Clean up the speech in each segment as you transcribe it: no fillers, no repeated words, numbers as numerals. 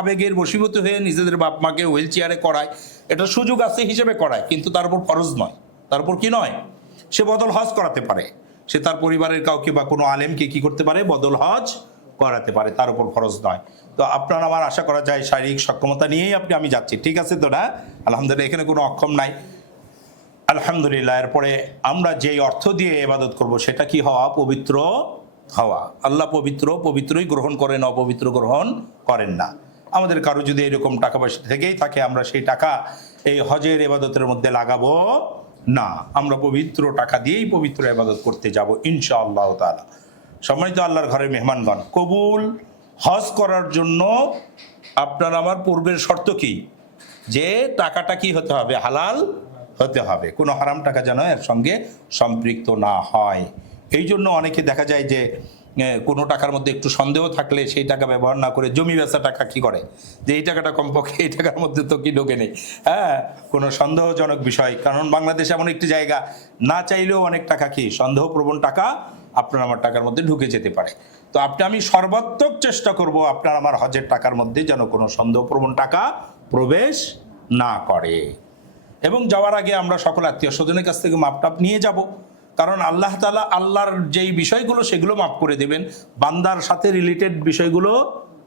আবেগের বশীভূত হয়ে নিজেদের বাপ মাকে হুইল চেয়ারে করায়, এটা সুযোগ আছে হিসেবে করায়, কিন্তু তার উপর ফরজ নয়। তার উপর কি নয়? সে বদল হজ করাতে পারে, সে তার পরিবারের কাউকে বা কোনো আলেমকে কি করতে পারে, বদল হজ করাতে পারে, তার উপর ফরজ নয়। তো আপনার আমার আশা করা যায় শারীরিক সক্ষমতা নিয়েই আমি যাচ্ছি, ঠিক আছে তো না? আলহামদুলিল্লাহ, এখানে কোনো অক্ষম নাই, আলহামদুলিল্লাহ। এরপরে আমরা যেই অর্থ দিয়ে ইবাদত করব সেটা কি হওয়া? পবিত্র হওয়া। আল্লাহ পবিত্র, পবিত্রই গ্রহণ করেন, অপবিত্র গ্রহণ করেন না। আমাদের কারো যদি এরকম টাকা পয়সা থেকেই থাকে, আমরা সেই টাকা এই হজের ইবাদতের মধ্যে লাগাবো না, আমরা পবিত্র টাকা দিয়েই পবিত্র ইবাদত করতে যাব ইনশাআল্লাহ তাআলা। সম্মানিত আল্লাহর ঘরের মেহমানগণ, কবুল হজ করার জন্য আপনার আমার পূর্বের শর্ত কি? যে টাকাটা কি হতে হবে? হালাল হতে হবে, কোনো হারাম টাকা যেন এর সঙ্গে সম্পৃক্ত না হয়। এই জন্য অনেকে দেখা যায় যে কোনো টাকার মধ্যে একটু সন্দেহ থাকলে সেই টাকা ব্যবহার না করে জমি বেচা টাকা কি করে, যে এই টাকাটা কমপক্ষে এই টাকার মধ্যে তো কি ঢোকে নেই, হ্যাঁ, কোনো সন্দেহজনক বিষয়। কারণ বাংলাদেশ এমন একটি জায়গা, না চাইলেও অনেক টাকা কি সন্দেহপ্রবণ টাকা আপনার আমার টাকার মধ্যে ঢুকে যেতে পারে। তো আমি সর্বাত্মক চেষ্টা করব আপনার আমার হজের টাকার মধ্যে যেন কোনো সন্দেহপ্রবণ টাকা প্রবেশ না করে। এবং যাওয়ার আগে আমরা সকল আত্মীয় স্বজনের কাছ থেকে মাপটাপ নিয়ে যাব, কারণ আল্লাহ তাআলা আল্লাহর যেই বিষয়গুলো সেগুলো মাফ করে দেবেন, বান্দার সাথে রিলেটেড বিষয়গুলো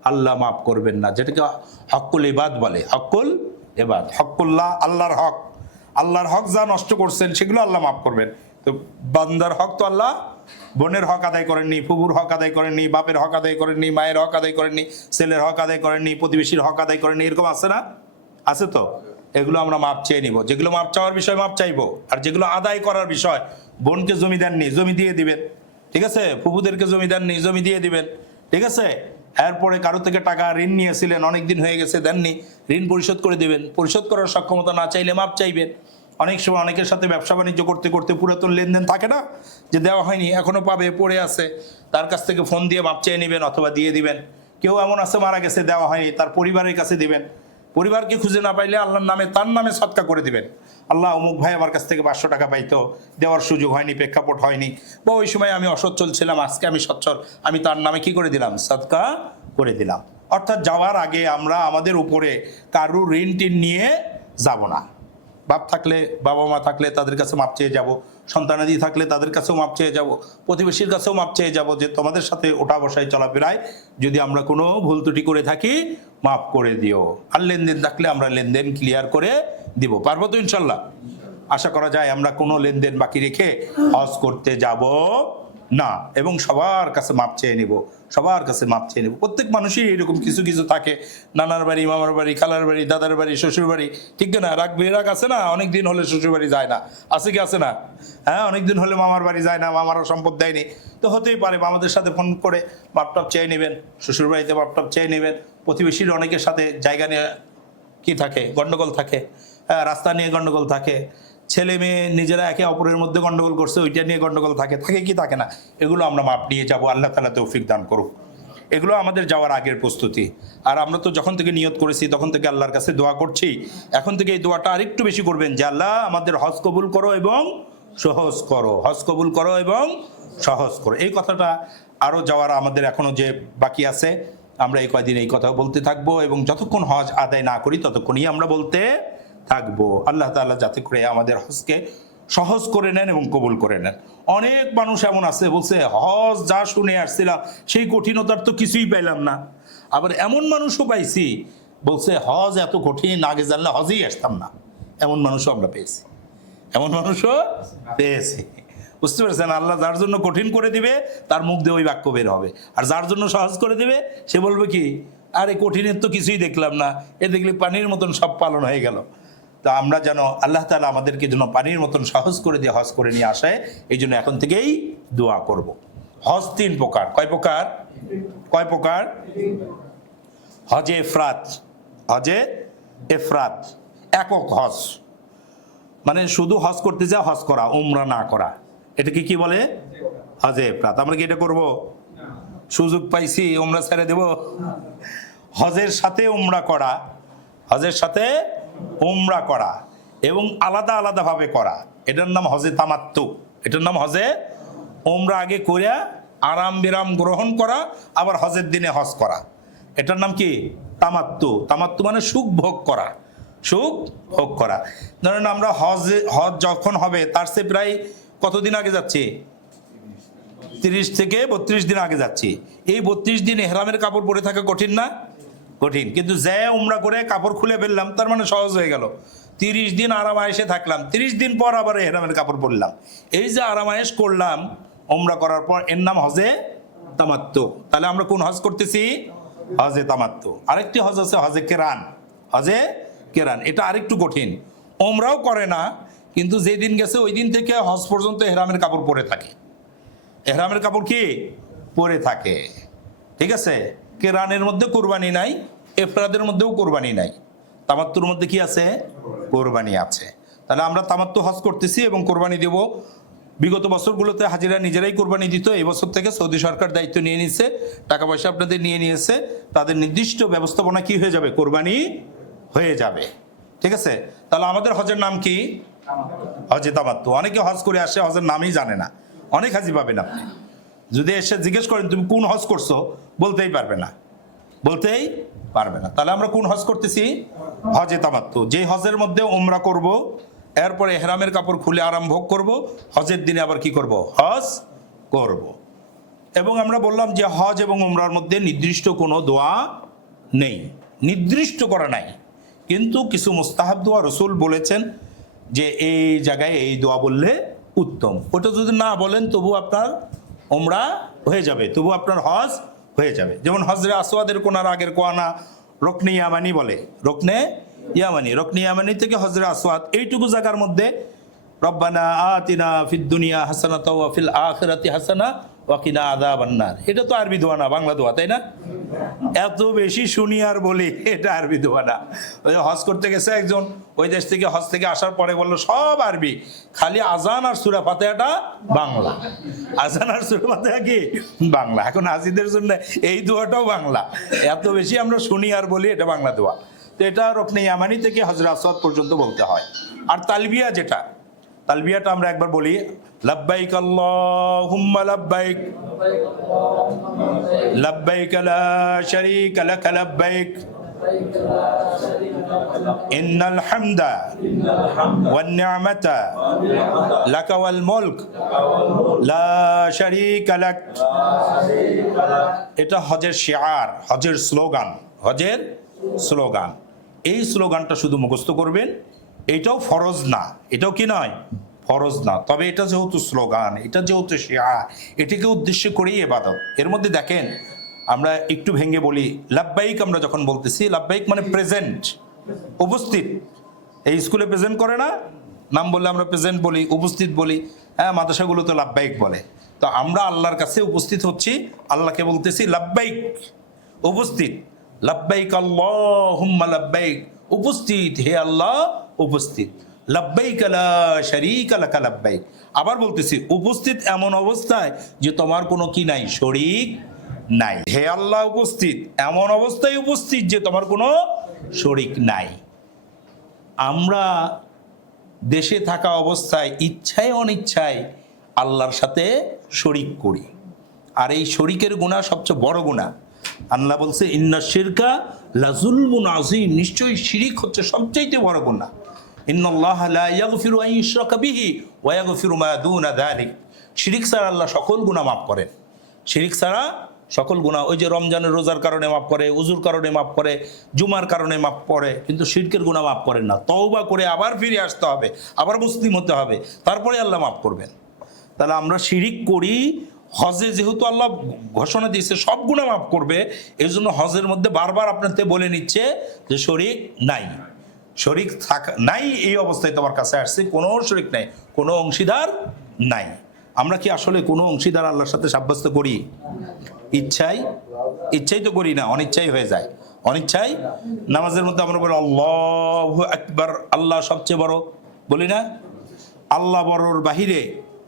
আল্লাহ মাফ করবেন না, যেটাকে হক্কুল ইবাদ বলে। হক্কুল ইবাদ, হক্কুল্লাহ, আল্লাহর হক, আল্লাহর হক যা নষ্ট করছেন সেগুলো আল্লাহ মাফ করবেন। তো বান্দার হক তো আল্লাহ বোনের হক আদায় করেননি, ফুবুর হক আদায় করেননি, বাপের হক আদায় করেননি, মায়ের হক আদায় করেননি, ছেলের হক আদায় করেননি, প্রতিবেশীর হক আদায় করেননি, এরকম আছে না? আছে তো? এগুলো আমরা মাপ চেয়ে নিব। যেগুলো মাপ চাওয়ার বিষয় মাপ চাইবো, আর যেগুলো আদায় করার বিষয়, বোনকে জমি দেননি, জমি দিয়ে দিবেন, ঠিক আছে? ফুফুদেরকে জমি দেননি, জমি দিয়ে দিবেন, ঠিক আছে? এরপরে কারো থেকে টাকা ঋণ নিয়েছিলেন, অনেকদিন হয়ে গেছে দেননি, ঋণ পরিশোধ করে দিবেন। পরিশোধ করার সক্ষমতা না চাইলে মাপ চাইবেন। অনেক সময় অনেকের সাথে ব্যবসা বাণিজ্য করতে করতে পুরাতন লেনদেন থাকে না, যে দেওয়া হয়নি, এখনো পাবে, পড়ে আছে, তার কাছ থেকে ফোন দিয়ে মাপ চেয়ে নেবেন অথবা দিয়ে দিবেন। কেউ এমন আছে মারা গেছে, দেওয়া হয়নি, তার পরিবারের কাছে দিবেন। পরিবারকে খুঁজে না পাইলে আল্লাহর নামে, তার নামে সদকা করে দিবেন। আল্লাহ, অমুক ভাই আমার কাছ থেকে 500 টাকা পাইতো, দেওয়ার সুযোগ হয়নি, প্রেক্ষাপট হয়নি, বা ওই সময় আমি অসচ্ছল ছিলাম, আজকে আমি সচ্ছল, আমি তার নামে কি করে দিলাম? সদকা করে দিলাম। অর্থাৎ যাওয়ার আগে আমরা আমাদের উপরে কারু ঋণ টিন নিয়ে যাব না। বাপ থাকলে, বাবা মা থাকলে তাদের কাছে মাপ চেয়ে যাব, সন্তানাদি থাকলে তাদের কাছেও মাপ চেয়ে যাব, প্রতিবেশীর কাছেও মাপ চেয়ে যাব, যে তোমাদের সাথে ওঠা বসায় চলাফেরায় যদি আমরা কোনো ভুল ত্রুটি করে থাকি মাফ করে দিও। আর লেনদেন থাকলে আমরা লেনদেন ক্লিয়ার করে দিব। পারবো তো ইনশাল্লাহ? আশা করা যায় আমরা কোনো লেনদেন বাকি রেখে হজ করতে যাব না, এবং সবার কাছে মাপ চেয়ে নিব, সবার কাছে মাপ চেয়ে নেব। প্রত্যেক মানুষই এরকম কিছু কিছু থাকে, নানার বাড়ি, মামার বাড়ি, খালার বাড়ি, দাদার বাড়ি, শ্বশুর বাড়ি, ঠিক না? রাগ আছে না, অনেকদিন হলে শ্বশুর বাড়ি যায় না, আছে কি আছে না? হ্যাঁ, অনেকদিন হলে মামার বাড়ি যায় না, মামারও সম্পদ দেয়নি, তো হতেই পারে আমাদের সাথে ফোন করে মাপটাপ চেয়ে নেবেন, শ্বশুর বাড়িতে মাপটাপ চেয়ে নেবেন। প্রতিবেশীর অনেকের সাথে জায়গা নিয়ে কি থাকে, গন্ডগোল থাকে, হ্যাঁ, রাস্তা নিয়ে গন্ডগোল থাকে, ছেলে মেয়ে নিজেরা একে অপরের মধ্যে গন্ডগোল করছে, ওইটা নিয়ে গন্ডগোল থাকে কি থাকে না? এগুলো আমরা মাপ নিয়ে যাবো, আল্লাহ তাআলা তৌফিক দান করুক। এগুলো আমাদের যাওয়ার আগের প্রস্তুতি। আর আমরা তো যখন থেকে নিয়ত করেছি তখন থেকে আল্লাহর কাছে দোয়া করছি, এখন থেকে এই দোয়াটা আরেকটু বেশি করবেন, যে আল্লাহ আমাদের হজ কবুল করো এবং সহজ করো, হজ কবুল করো এবং সহজ করো। এই কথাটা আরও যাওয়ার আমাদের এখনো যে বাকি আছে, আমরা এই কয়দিন এই কথা বলতে থাকবো, এবং যতক্ষণ হজ আদায় না করি ততক্ষণই আমরা বলতে থাকবো। আল্লাহ তাআলা যাতে করে আমাদের হজকে সহজ করে নেন এবং কবুল করে নেন। অনেক মানুষ এমন আছে বলছে হজ যা শুনে আসছিলাম সেই কঠিনতার তো কিছুই পাইলাম না। আবার এমন মানুষও পাইছি বলছে হজ এত কঠিন, আগে জানলে হজেই আসতাম না। এমন মানুষও আমরা পেয়েছি, এমন মানুষও পেয়েছি। বুঝতে পেরেছেন? আল্লাহ যার জন্য কঠিন করে দিবে তার মুখ দিয়ে ওই বাক্য বের হবে, আর যার জন্য সহজ করে দিবে সে বলবে কি, আরে কঠিনের তো কিছুই দেখলাম না, এ দেখলে পানির মতন সব পালন হয়ে গেল। তো আমরা যেন আল্লাহ তাআলা আমাদেরকে যেন পানির মতন সহজ করে দিয়ে হজ করে নিয়ে আসায়, এই জন্য এখন থেকেই দোয়া করব। হজ 3 প্রকার। কয় প্রকার? কয় প্রকার? হজে এফরাত, হজে এফরাত, একক হজ, মানে শুধু হজ করতে যা, হজ করা, উমরা না করা, এটাকে কি বলে? হজে এফরাত। আমরা কি এটা করবো? সুযোগ পাইছি উমরা ছেড়ে দেব? হজের সাথে উমরা করা, হজের সাথে উমরা করা এবং আলাদা আলাদা ভাবে করা, এটার নাম হজে তামাত্তু, এটার নাম হজে উমরা আগে করিয়া আরাম বিরাম গ্রহণ করা, আবার হজের দিনে হজ করা, এটার নাম কি? তামাত্তু। তামাত্তু মানে সুখ ভোগ করা, সুখ ভোগ করা। ধরেন আমরা হজ যখন হবে তার চেয়ে প্রায় কতদিন আগে যাচ্ছি, 30 থেকে 32 দিন আগে যাচ্ছি। এই 32 দিন এহরামের কাপড় পরে থাকা কঠিন না? কঠিন। কিন্তু যে উমরা করে কাপড় খুলে ফেললাম তার মানে সহজ হয়ে গেল। 30 দিন আরামায়েশে থাকলাম, 30 দিন পর আবার এহরামের কাপড় পরলাম। এই যে আরামায়েশ করলাম উমরা করার পর, এর নাম হজে তামাত্তু। তাহলে আমরা কোন হজ করতেছি? হজে তামাত্তু। আরেকটি হজ আছে হজে কেরান। হজে কেরান এটা আরেকটু কঠিন, উমরাও করে না, কিন্তু যেদিন গেছে ওই দিন থেকে হজ পর্যন্ত এহরামের কাপড় পরে থাকে। এহরামের কাপড় কি পরে থাকে, ঠিক আছে? কেরানের মধ্যে কোরবানি নাই, ইফরাদের মধ্যেও কোরবানি নাই, তামাত্তুর মধ্যে কি আছে? কোরবানি আছে। তাহলে আমরা তামাত্তু হজ করতেছি এবং কোরবানি দেব। বিগত বছরগুলোতে হাজিরা নিজেরাই কোরবানি দিত, এই বছর থেকে সৌদি সরকার দায়িত্ব নিয়ে নিচ্ছে, টাকা পয়সা আপনাদের নিয়ে নিয়েছে, তাদের নির্দিষ্ট ব্যবস্থাপনা কি হয়ে যাবে? কোরবানি হয়ে যাবে, ঠিক আছে? তাহলে আমাদের হজের নাম কি? হজে তামাত্তু। অনেকে হজ করে আসে, হজের নামই জানে না। অনেক হাজি পাবেন আপনি, যদি এসে জিজ্ঞেস করেন তুমি কোন হজ করছো, বলতেই পারবে না, বলতেই পারবে না। তাহলে আমরা কোন হজ করতেছি? হজে তামাত্তু। যে হজের মধ্যে উমরা করব, এরপরে এহরামের কাপড় খুলে আরাম ভোগ করব, হজের দিনে আবার কি করব? হজ করব। এবং আমরা বললাম যে হজ এবং উমরার মধ্যে নির্দিষ্ট কোনো দোয়া নেই, নির্দিষ্ট করা নাই, কিন্তু কিছু মুস্তাহাব দোয়া রসুল বলেছেন যে এই জায়গায় এই দোয়া বললে উত্তম। ওটা যদি না বলেন তবু আপনার উমরা হয়ে যাবে, তবু আপনার হজ হয়ে যাবে। যেমন হজরে আসওয়াদের কোনার আগের কোয়ানা রুকনে ইয়ামানি বলে, রুকনে ইয়ামানি। রুকনে ইয়ামানি থেকে হজরে আসওয়াদ এইটুকু জায়গার মধ্যে রব্বানা আতিনা ফিদ দুনিয়া হাসানাতা ওয়া ফিল আখিরাতি হাসানা ওয়া কিনা আযাবান নার। এটা তো আরবি দোয়া না, বাংলা দোয়া, তাই না? এত বেশি শুনি আর বলি, এটা আরবি দোয়া না। ওই হজ করতে গেছে একজন, ওই দেশ থেকে হজ থেকে আসার পরে বললো সব আরবি, খালি আজান আর সূরা ফাতিহাটা বাংলা। আজান আর সূরা ফাতিহা কি বাংলা? এখন হাজিদের জন্য এই দোয়াটাও বাংলা। এত বেশি আমরা শুনি আর বলি, এটা বাংলা দোয়া। তো এটা রুকনে ইয়ামানি থেকে হজরে আসওয়াদ পর্যন্ত বলতে হয়। আর তালবিয়া যেটা, তালবিয়াটা আমরা একবার বলি, লাব্বাইক আল্লাহুম্মা লাব্বাইক, লাব্বাইক লা শারীকা লাক লাব্বাইক, ইন্নাল হামদা ওয়ান নি'মাতা লাকা ওয়াল মুলক লা শারীকা লাক। এটা হজের শিআর, হজের স্লোগান, হজের স্লোগান। এই স্লোগানটা শুধু মুখস্থ করবেন। এটাও ফরজ না, এটাও কি নয়? ফরজ না। তবে এটা যেহেতু স্লোগান, এটা যেহেতু শিআর, এটাকে উদ্দেশ্য করেই ইবাদত। এর মধ্যে দেখেন আমরা একটু ভেঙে বলি, লাব্বাইক আমরা যখন বলতেছি, লাব্বাইক মানে প্রেজেন্ট, উপস্থিত। এই স্কুলে প্রেজেন্ট করে না, নাম বললে আমরা প্রেজেন্ট বলি, উপস্থিত বলি। হ্যাঁ, মাদ্রাসাগুলো তো লাব্বাইক বলে। তো আমরা আল্লাহর কাছে উপস্থিত হচ্ছি, আল্লাহকে বলতেছি লাব্বাইক, উপস্থিত। লাব্বাইক আল্লাহুম্মা লাব্বাইক, উপস্থিত হে আল্লাহ, উপস্থিত। লাব্বাইক লা শারীকা লাক লাব্বাইক, আবার বলতেছি উপস্থিত এমন অবস্থায় যে তোমার কোনো কি নাই, শরীক নাই। হে আল্লাহ উপস্থিত, এমন অবস্থায় উপস্থিত যে তোমার কোনো শরীক নাই। আমরা দেশে থাকা অবস্থায় ইচ্ছায় অনিচ্ছায় আল্লাহর সাথে শরীক করি, আর এই শরীকের গুনাহ সবচেয়ে বড় গুনাহ। আল্লাহ বলছে ইন্না শিরকা লাযুলমুন আযীম, নিশ্চয়ই শিরিক হচ্ছে সবচেয়ে বড় গুনাহ। ইন্নাল্লাহা লা ইয়াগফিরু আন ইউশরাকা বিহি ওয়া ইয়াগফিরু মা দুনা যালিক। শিরিক ছাড়া আল্লাহ সকল গুনাহ মাফ করেন, শিরিক ছাড়া সকল গুনাহ। ওই যে রমজানের রোজার কারণে মাফ করে, উজুর কারণে মাফ করে, জুমার কারণে মাফ করে, কিন্তু শিরকের গুনাহ মাফ করেন না। তওবা করে আবার ফিরে আসতে হবে, আবার মুসলিম হতে হবে, তারপরে আল্লাহ মাফ করবেন। তাহলে আমরা শিরিক করি। হজে যেহেতু আল্লাহ ঘোষণা দিয়েছে সব গুনাহ মাফ করবে, এই জন্য হজের মধ্যে বারবার আপনাকে বলে নিচ্ছে যে শরিক নাই, শরিক থাকা নাই। এই অবস্থায় তোমার কাছে আসছে, কোনো শরিক নাই, কোনো অংশীদার নাই। আমরা কি আসলে কোনো অংশীদার আল্লাহর সাথে সাব্যস্ত করি? ইচ্ছাই, ইচ্ছাই তো করি না, অনিচ্ছাই হয়ে যায়। অনিচ্ছাই নামাজের মধ্যে আমরা বলি আল্লাহু আকবার, আল্লাহ সবচেয়ে বড়, বলি না? আল্লাহ বড়র বাহিরে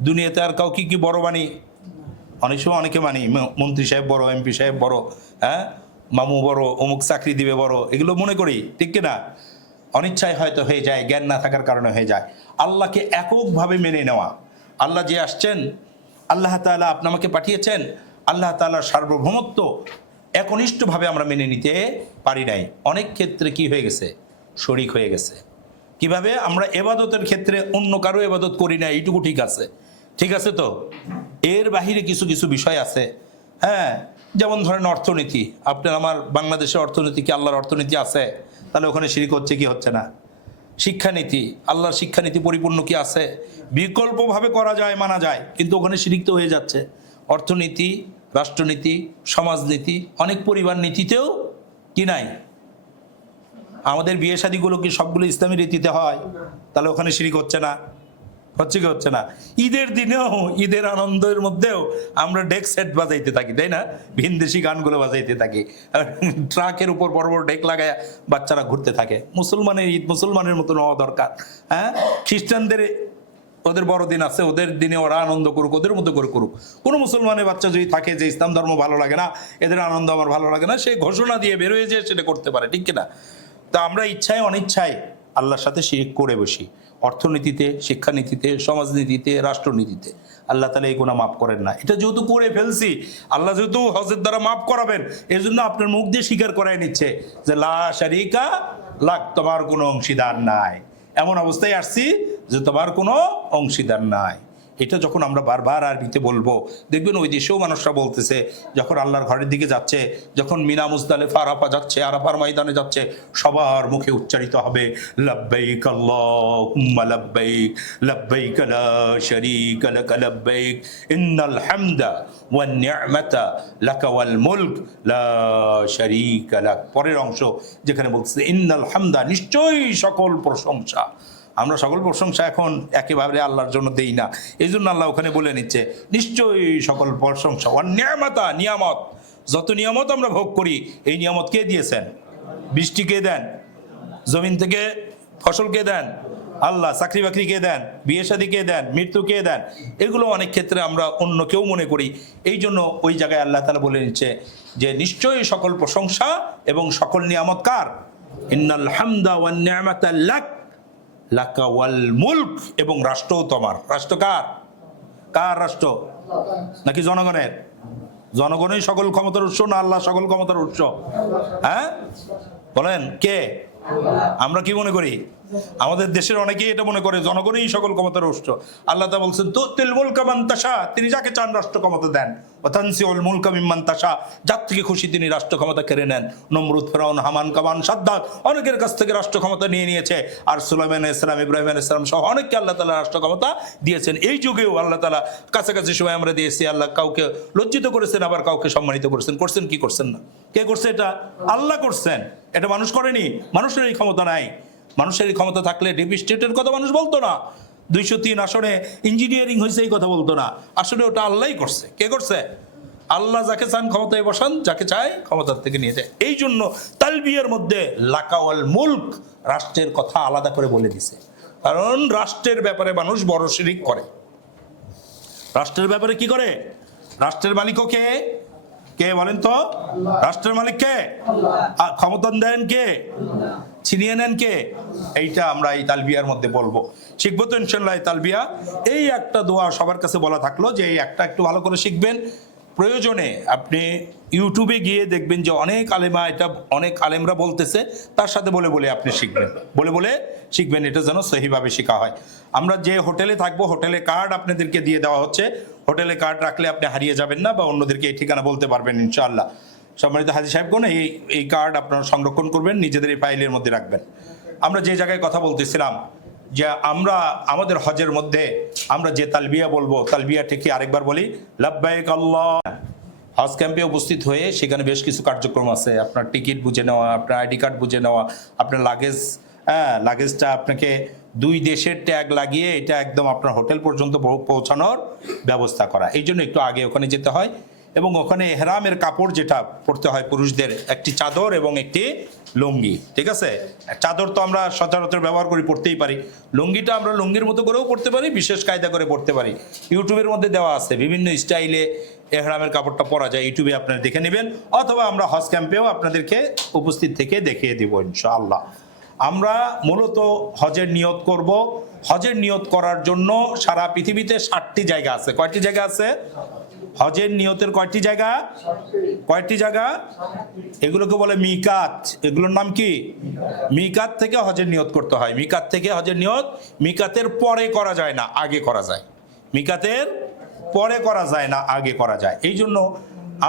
দুনিয়াতে আর কাউকে কি বড় মানি? অনেক সময় অনেকে মানি মন্ত্রী সাহেব বড়, এমপি সাহেব বড়, হ্যাঁ মামু বড়, অমুক চাকরি দিবে বড়, এগুলো মনে করি, ঠিক কিনা? অনিচ্ছায় হয়তো হয়ে যায়, জ্ঞান না থাকার কারণে হয়ে যায়। আল্লাহকে এককভাবে মেনে নেওয়া, আল্লাহ যে আসছেন, আল্লাহ তাআলা আমাকে পাঠিয়েছেন, আল্লাহ তাআলার সার্বভৌমত্ব একনিষ্ঠভাবে আমরা মেনে নিতে পারি নাই। অনেক ক্ষেত্রে কি হয়ে গেছে, শরিক হয়ে গেছে। কিভাবে? আমরা এবাদতের ক্ষেত্রে অন্য কারো এবাদত করি না, এইটুকু ঠিক আছে, ঠিক আছে তো। এর বাহিরে কিছু কিছু বিষয় আছে, হ্যাঁ, যেমন ধরেন অর্থনীতি। আপনার আমার বাংলাদেশের অর্থনীতি কি আল্লাহর অর্থনীতি আছে? তাহলে ওখানে শিরিক হচ্ছে কি হচ্ছে না? শিক্ষানীতি, আল্লাহর শিক্ষানীতি পরিপূর্ণ কি আছে? বিকল্পভাবে করা যায়, মানা যায়, কিন্তু ওখানে শিরিক তো হয়ে যাচ্ছে। অর্থনীতি, রাষ্ট্রনীতি, সমাজনীতি, অনেক পরিবার নীতিতেও কি নাই? আমাদের বিয়ে শাদীগুলো কি সবগুলো ইসলামী রীতিতে হয়? তাহলে ওখানে শিরিক হচ্ছে না? হচ্ছে কি হচ্ছে না? ঈদের দিনেও, ঈদের আনন্দের মধ্যেও আমরা ডেক সেট বাজাইতে থাকি, তাই না? ভিনদেশি গানগুলো বাজাইতে থাকি, ট্রাকের উপর বড় বড় ডেক লাগায় বাচ্চারা ঘুরতে থাকে। মুসলমানের ঈদ মুসলমানের মতো হওয়া দরকার। হ্যাঁ, খ্রিস্টানদের ওদের বড়দিন আছে, ওদের দিনে ওরা আনন্দ করুক, ওদের মতো করে করুক। কোনো মুসলমানের বাচ্চা যদি থাকে যে ইসলাম ধর্ম ভালো লাগে না, এদের আনন্দ আমার ভালো লাগে না, সে ঘোষণা দিয়ে বেরোয় যে সেটা করতে পারে, ঠিক কিনা? তা আমরা ইচ্ছায় অনিচ্ছায় আল্লাহর সাথে শিরিক করে বসি, অর্থনীতিতে, শিক্ষানীতিতে, সমাজনীতিতে, রাষ্ট্রনীতিতে। আল্লাহ তাআলা এই গুনাহ মাফ করেন না। এটা যেহেতু করে ফেলছি, আল্লাহ যেহেতু হজের দ্বারা মাফ করাবেন, এই জন্য আপনার মুখ দিয়ে স্বীকার করাই নিচ্ছে যে লা শারীকা লাক, তোমার কোনো অংশীদার নাই। এমন অবস্থায় আসছি যে তোমার কোনো অংশীদার নাই। এটা যখন আমরা বারবার আরবিতে বলবো, দেখবেন ওই দেশেও মানুষরা বলতেছে, যখন আল্লাহর ঘরের দিকে যাচ্ছে, যখন মিনা মুজদালিফা আরাফা যাচ্ছে, আরাফার ময়দানে যাচ্ছে, সবার মুখে উচ্চারিত হবে লাব্বাইক আল্লাহুম্মা লাব্বাইক, লাব্বাইক লা শারীকা লাক লাব্বাইক, ইন্নাল হামদা ওয়ান নি'মাতা লাকা ওয়াল মুলক লা শারীকা লাক। পরের অংশ যেখানে বলতেছে ইন্নাল হামদা, নিশ্চয়ই সকল প্রশংসা। আমরা সকল প্রশংসা এখন একেবারে আল্লাহর জন্য দেই না, এই জন্য আল্লাহ ওখানে বলে নিচ্ছে নিশ্চয়ই সকল প্রশংসা। ওয়ান নি'মাতা, নিয়ামত, যত নিয়ামত আমরা ভোগ করি, এই নিয়ামত কে দিয়েছেন? বৃষ্টি কে দেন? জমিন থেকে ফসল কে দেন? আল্লাহ। চাকরি বাকরি কে দেন? বিয়ে শাদী কে দেন? মৃত্যু কে দেন? এগুলো অনেক ক্ষেত্রে আমরা অন্য কেউ মনে করি। এই জন্য ওই জায়গায় আল্লাহ তাআলা বলে নিচ্ছে যে নিশ্চয়ই সকল প্রশংসা এবং সকল নিয়ামত কার? ইন্নাল হামদা ওয়ান নি'মাতা লাক, লাকা ওয়াল মুলক, এবং রাষ্ট্রও তোমার। রাষ্ট্র কার? কার রাষ্ট্র? নাকি জনগণের? জনগণই সকল ক্ষমতার উৎস না আল্লাহ সকল ক্ষমতার উৎস? হ্যাঁ বলেন, কে? আমরা কি মনে করি? আমাদের দেশের অনেকেই এটা মনে করে জনগণই সকল ক্ষমতার উৎস। আল্লাহ তাআলা বলছেন তুতিল মুলকা মান তাশা, তিনি যাকে চান রাষ্ট্র ক্ষমতা দেন। ওয়া তানসিউল মুলকা মিম্মান তাশা, যার থেকে খুশি তিনি রাষ্ট্র ক্ষমতা কেড়ে নেন। নমরুদ, ফেরাউন, হামান, কামান, সাদ্দাত অনেকের কাছ থেকে রাষ্ট্র ক্ষমতা নিয়ে নিয়েছে। আর সুলাইমান আলাইহিস সালাম, ইব্রাহিম আলাইহিস সালাম সহ অনেককে আল্লাহ তাআলা রাষ্ট্র ক্ষমতা দিয়েছেন। এই যুগেও আল্লাহ তাআলা কাছাকাছি সময় আমরা দিয়েছি। আল্লাহ কাউকে লজ্জিত করেছেন, আবার কাউকে সম্মানিত করেছেন। করছেন কি করছেন না? কে করছে এটা? আল্লাহ করছেন। এটা মানুষ করেনি। মানুষের এই ক্ষমতা নাই। মানুষের এই ক্ষমতা থাকলে ডিপ স্টেটের কথা মানুষ বলতো না, 203 আসনে ইঞ্জিনিয়ারিং হয়েছে এই কথা বলতো না। আসলে ওটা আল্লাহই করছে। কে করছে? আল্লাহ যাকে চান ক্ষমতায় বসান, যাকে চায় ক্ষমতার থেকে নিয়ে যায়। এই জন্য তালবিয়ার মধ্যে লাকাওয়াল মুলক, রাষ্ট্রের কথা আলাদা করে বলে দিছে। কারণ রাষ্ট্রের ব্যাপারে মানুষ বড় শিরিক করে। রাষ্ট্রের ব্যাপারে কি করে? রাষ্ট্রের মালিকও কে? কে বলেন তো? রাষ্ট্রের মালিক কে? ক্ষমতা দেন কে? ছিনিয়ে নেন কে? এইটা আমরা এই তালবিয়ার মধ্যে বলবো, শিখবো তো ইনশাআল্লাহ। তালবিয়া এই একটা দোয়া সবার কাছে বলা থাকলো যে এই একটা একটু ভালো করে শিখবেন। প্রয়োজনে আপনি ইউটিউবে গিয়ে দেখবেন যে অনেক আলেমা, এটা অনেক আলেমরা বলতেছে, তার সাথে বলে বলে আপনি শিখবেন, বলে বলে শিখবেন, এটা যেন সহিভাবে শেখা হয়। আমরা যে হোটেলে থাকবো, হোটেলে কার্ড আপনাদেরকে দিয়ে দেওয়া হচ্ছে। হোটেলে কার্ড রাখলে আপনি হারিয়ে যাবেন না, বা অন্যদেরকে এই ঠিকানা বলতে পারবেন ইনশাআল্লাহ। সম্মানিত হাজী সাহেবগণ, এই কার্ড আপনারা সংরক্ষণ করবেন, নিজেদের এই ফাইলের মধ্যে রাখবেন। আমরা যে জায়গায় কথা বলতেছিলাম যে আমরা আমাদের হজের মধ্যে আমরা যে তালবিয়া বলবো, তালবিয়া ঠিক আরেকবার বলি, লাব্বাইক আল্লাহ। হজ ক্যাম্পে উপস্থিত হয়ে সেখানে বেশ কিছু কার্যক্রম আছে। আপনার টিকিট বুঝে নেওয়া, আপনার আইডি কার্ড বুঝে নেওয়া, আপনার লাগেজ, লাগেজটা আপনাকে 2 দেশের ট্যাগ লাগিয়ে এটা একদম আপনার হোটেল পর্যন্ত পৌঁছানোর ব্যবস্থা করা। এই জন্য একটু আগে ওখানে যেতে হয়, এবং ওখানে এহরামের কাপড় যেটা পরতে হয় পুরুষদের, একটি চাদর এবং একটি লুঙ্গি। ঠিক আছে? চাদর তো আমরা সচরাচর ব্যবহার করি, পরতেই পারি। লুঙ্গিটা আমরা লুঙ্গির মতো করেও পরতে পারি, বিশেষ কায়দা করে পরতে পারি। ইউটিউবের মধ্যে দেওয়া আছে, বিভিন্ন স্টাইলে এহরামের কাপড়টা পরা যায়, ইউটিউবে আপনারা দেখে নেবেন, অথবা আমরা হজ ক্যাম্পেও আপনাদেরকে উপস্থিত থেকে দেখিয়ে দেব ইনশাআল্লাহ। আমরা মূলত হজের নিয়ত করব। হজের নিয়ত করার জন্য সারা পৃথিবীতে 7টি জায়গা আছে। কয়টি জায়গা আছে? হজের নিয়তের কয়টি জায়গা? কয়টি জায়গা? এগুলোকে বলে মিকাত। এগুলোর নাম কি? মিকাত থেকে হজের নিয়ত করতে হয়। মিকাত থেকে হজের নিয়ত মিকাতের পরে করা যায় না, আগে করা যায়। মিকাতের পরে করা যায় না, আগে করা যায়। এই জন্য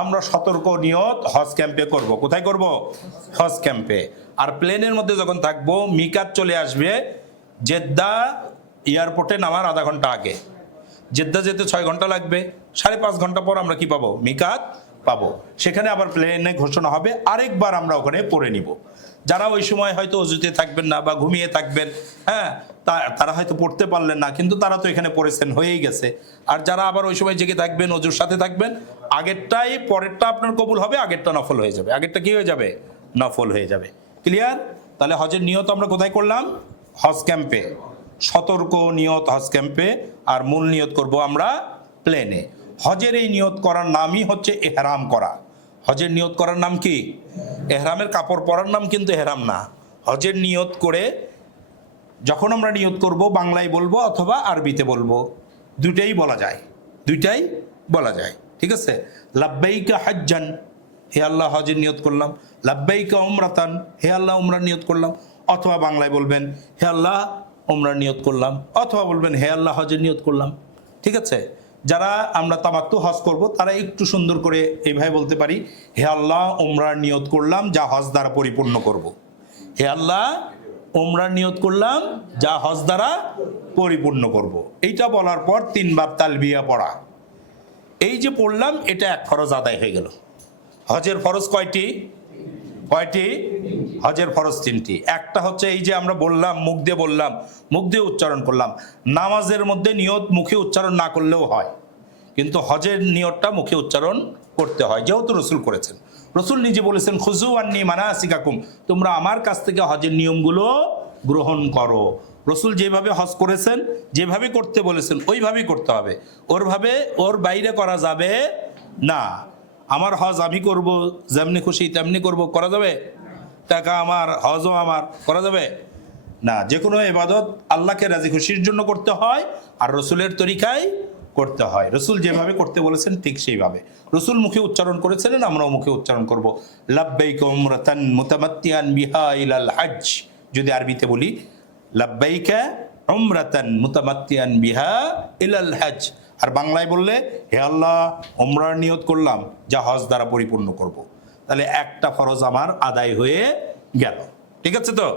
আমরা সতর্ক নিয়ত হজ ক্যাম্পে করব। কোথায় করব? হজ ক্যাম্পে। আর প্লেনের মধ্যে যখন থাকবো, মিকাত চলে আসবে জেদ্দা এয়ারপোর্টে নামার আধা ঘন্টা আগে। জেদ্দা যেতে 6 ঘন্টা লাগবে, 5.5 ঘন্টা পর আমরা কি পাবো? মিকাত পাবো। সেখানে আবার প্লেনে ঘোষণা হবে, আরেকবার আমরা ওখানে পড়ে নিব। যারা ওই সময় হয়তো অজুতে থাকবেন না বা ঘুমিয়ে থাকবেন, হ্যাঁ, তারা হয়তো পড়তে পারলেন না, কিন্তু তারা তো এখানে পড়েছেন, হয়েই গেছে। আর যারা আবার ওই সময় জেগে থাকবেন, অজুর সাথে থাকবেন, আগেরটাই পরেরটা আপনার কবুল হবে, আগেরটা নফল হয়ে যাবে। আগেরটা কি হয়ে যাবে? নফল হয়ে যাবে। ক্লিয়ার? তাহলে হজের নিয়ত আমরা কোথায় করলাম? হজ ক্যাম্পে। সতর্ক নিয়ত হজ ক্যাম্পে, আর মূল নিয়ত করব আমরা প্লেনে। হজের এই নিয়ত করার নামই হচ্ছে এহরাম করা। হজের নিয়ত করার নাম কি? এহরামের কাপড় পরার নাম কিন্তু এহরাম না। হজের নিয়ত করে যখন আমরা নিয়ত করব, বাংলায় বলবো অথবা আরবিতে বলবো, দুইটাই বলা যায়, দুইটাই বলা যায়। ঠিক আছে? লাব্বাইকা হাজ্জান, হে আল্লাহ হজের নিয়ত করলাম। লাব্বাইকা উমরাতান, হে আল্লাহ উমরার নিয়ত করলাম। অথবা বাংলায় বলবেন হে আল্লাহ উমরার নিয়ত করলাম, অথবা বলবেন হে আল্লাহ হজের নিয়ত করলাম। ঠিক আছে? যারা আমরা তামাত্তু হজ করব, তারা একটু সুন্দর করে এইভাবে বলতে পারি, হে আল্লাহ উমরার নিয়ত করলাম, যা হজ দ্বারা পরিপূর্ণ করব। হে আল্লাহ উমরার নিয়ত করলাম, যা হজ দ্বারা পরিপূর্ণ করব। এইটা বলার পর 3 বার তালবিয়া পড়া। এই যে পড়লাম, এটা এক ফরজ আদায় হয়ে গেল। হজের ফরজ কয়টি? কয়টি? হজের ফরজ 3টি। একটা হচ্ছে এই যে আমরা বললাম, মুখ দিয়ে বললাম, মুখ দিয়ে উচ্চারণ করলাম। নামাজের মধ্যে নিয়ত মুখে উচ্চারণ না করলেও হয়, কিন্তু হজের নিয়তটা মুখে উচ্চারণ করতে হয়, যেহেতু রসুল করেছেন। রসুল নিজে বলেছেন খুযু আন্নী মানাসিকাকুম, তোমরা আমার কাছ থেকে হজের নিয়মগুলো গ্রহণ করো। রসুল যেভাবে হজ করেছেন, যেভাবে করতে বলেছেন, ওইভাবেই করতে হবে। ওর বাইরে করা যাবে না। আমার হজ আমি করব, যেমনি খুশি তেমনি করব, করা যাবে? টাকা আমার, হজও আমার, করা যাবে না। যে কোনো ইবাদত আল্লাহকে রাজি খুশির জন্য করতে হয়, আর রসুলের তরিকায় করতে হয়। রসুল যেভাবে করতে বলেছেন ঠিক সেইভাবে। রসুল মুখে উচ্চারণ করেছেন, আমরাও মুখে উচ্চারণ করব। লাব্বাইকা উমরাতান মুতামাত্তিআন বিহা ইলাল হজ। যদি আরবিতে বলি লাব্বাইকা উমরাতান মুতামাত্তিআন বিহা ইলাল হজ, আর বাংলায় বললে হে আল্লাহ উমরার নিয়ত করলাম, যা হজ দ্বারা পরিপূর্ণ করব। তাহলে একটা ফরজ আমার আদায় হয়ে গেল। ঠিক আছে? তো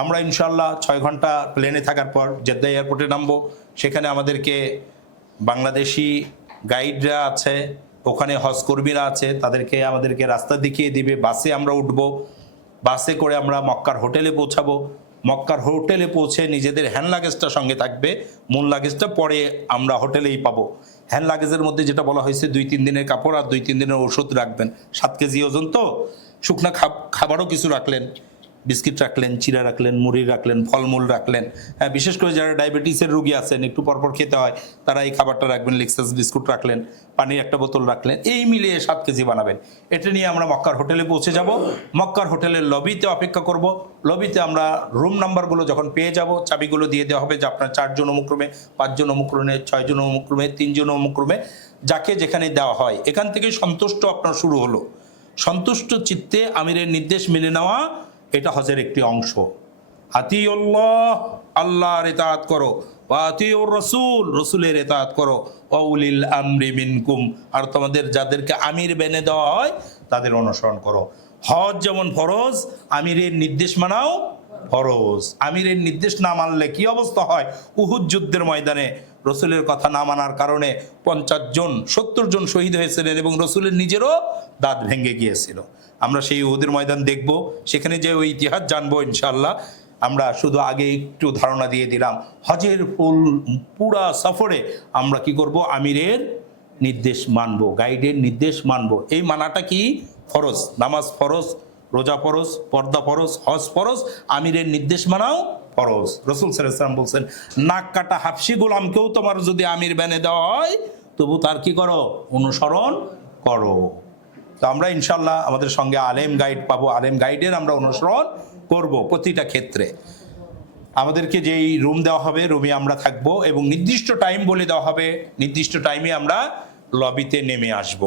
আমরা ইনশাল্লাহ 6 ঘন্টা প্লেনে থাকার পর জেদ্দা এয়ারপোর্টে নামবো। সেখানে আমাদেরকে বাংলাদেশি গাইডরা আছে, ওখানে হজ কর্মীরা আছে, আমাদেরকে রাস্তা দেখিয়ে দিবে। বাসে আমরা উঠবো, বাসে করে আমরা মক্কার হোটেলে পৌঁছাবো। মক্কার হোটেলে পৌঁছে নিজেদের হ্যান্ড লাগেজটা সঙ্গে থাকবে, মূল লাগেজটা পরে আমরা হোটেলেই পাবো। হ্যান্ড লাগেজের মধ্যে যেটা বলা হয়েছে 2-3 দিনের কাপড় আর 2-3 দিনের ওষুধ রাখবেন। 7 কেজি ওজন তো, শুকনা খাবারও কিছু রাখলেন, বিস্কিট রাখলেন, চিড়া রাখলেন, মুড়ি রাখলেন, ফলমূল রাখলেন। হ্যাঁ, বিশেষ করে যারা ডায়াবেটিসের রোগী আছেন, একটু পরপর খেতে হয়, তারা এই খাবারটা রাখবেন। লেক্সাস বিস্কুট রাখলেন, পানির একটা বোতল রাখলেন। এই মিলিয়ে 7 কেজি বানাবেন। এটা নিয়ে আমরা মক্কার হোটেলে পৌঁছে যাব। মক্কার হোটেলের লবিতে অপেক্ষা করব। লবিতে আমরা রুম নাম্বারগুলো যখন পেয়ে যাব, চাবিগুলো দিয়ে দেওয়া হবে যে আপনার 4 জন অমুক্রমে, 5 জন অমুক্রমে, 6 জন অমুক্রমে, 3 জন অমুক্রমে, যাকে যেখানে দেওয়া হয়। এখান থেকে সন্তুষ্ট আপনার শুরু হলো। সন্তুষ্ট চিত্তে আমিরের নির্দেশ মেনে নেওয়া, এটা হজের একটি অংশ। আতিউল্লাহ, আল্লাহর ইতাআত করো, ওয়া আতিউর রাসূল, রাসূলের ইতাআত করো, ওয়া উলিল আমরি মিনকুম, আর তোমাদের যাদেরকে আমির বেনে দেওয়া হয় তাদের অনুসরণ করো। হজ যেমন ফরজ, আমিরের নির্দেশ মানাও ফরজ। আমিরের নির্দেশ না মানলে কি অবস্থা হয়? উহুদ যুদ্ধের ময়দানে রসুলের কথা না মানার কারণে 50 জন 70 জন শহীদ হয়েছিলেন, এবং রসুলের নিজেরও দাঁত ভেঙে গিয়েছিল। আমরা সেই উহুদের ময়দান দেখব, সেখানে যে ওই ইতিহাস জানবো ইনশাআল্লাহ। আমরা শুধু আগে একটু ধারণা দিয়ে দিলাম, হজের পুরা সফরে আমরা কি করব? আমিরের নির্দেশ মানব, গাইডের নির্দেশ মানব। এই মানাটা কি? ফরজ। নামাজ ফরজ, রোজা ফরজ, পর্দা ফরজ, হজ ফরজ, আমিরের নির্দেশ মানাও ফরজ। রসুল সাল্লাল্লাহু আলাইহি ওয়াসাল্লাম বলছেন, নাক কাটা হাফসি গোলামকেও তোমার যদি আমির বেনে দেওয়া হয়, তবু তার কি করো? অনুসরণ করো। তো আমরা ইনশাল্লাহ আমাদের সঙ্গে আলেম গাইড পাবো, আলেম গাইডের আমরা অনুসরণ করব প্রতিটা ক্ষেত্রে। আমাদেরকে যেই রুম দেওয়া হবে, রুমে আমরা থাকবো, এবং নির্দিষ্ট টাইম বলে দেওয়া হবে, নির্দিষ্ট টাইমে আমরা লবিতে নেমে আসব।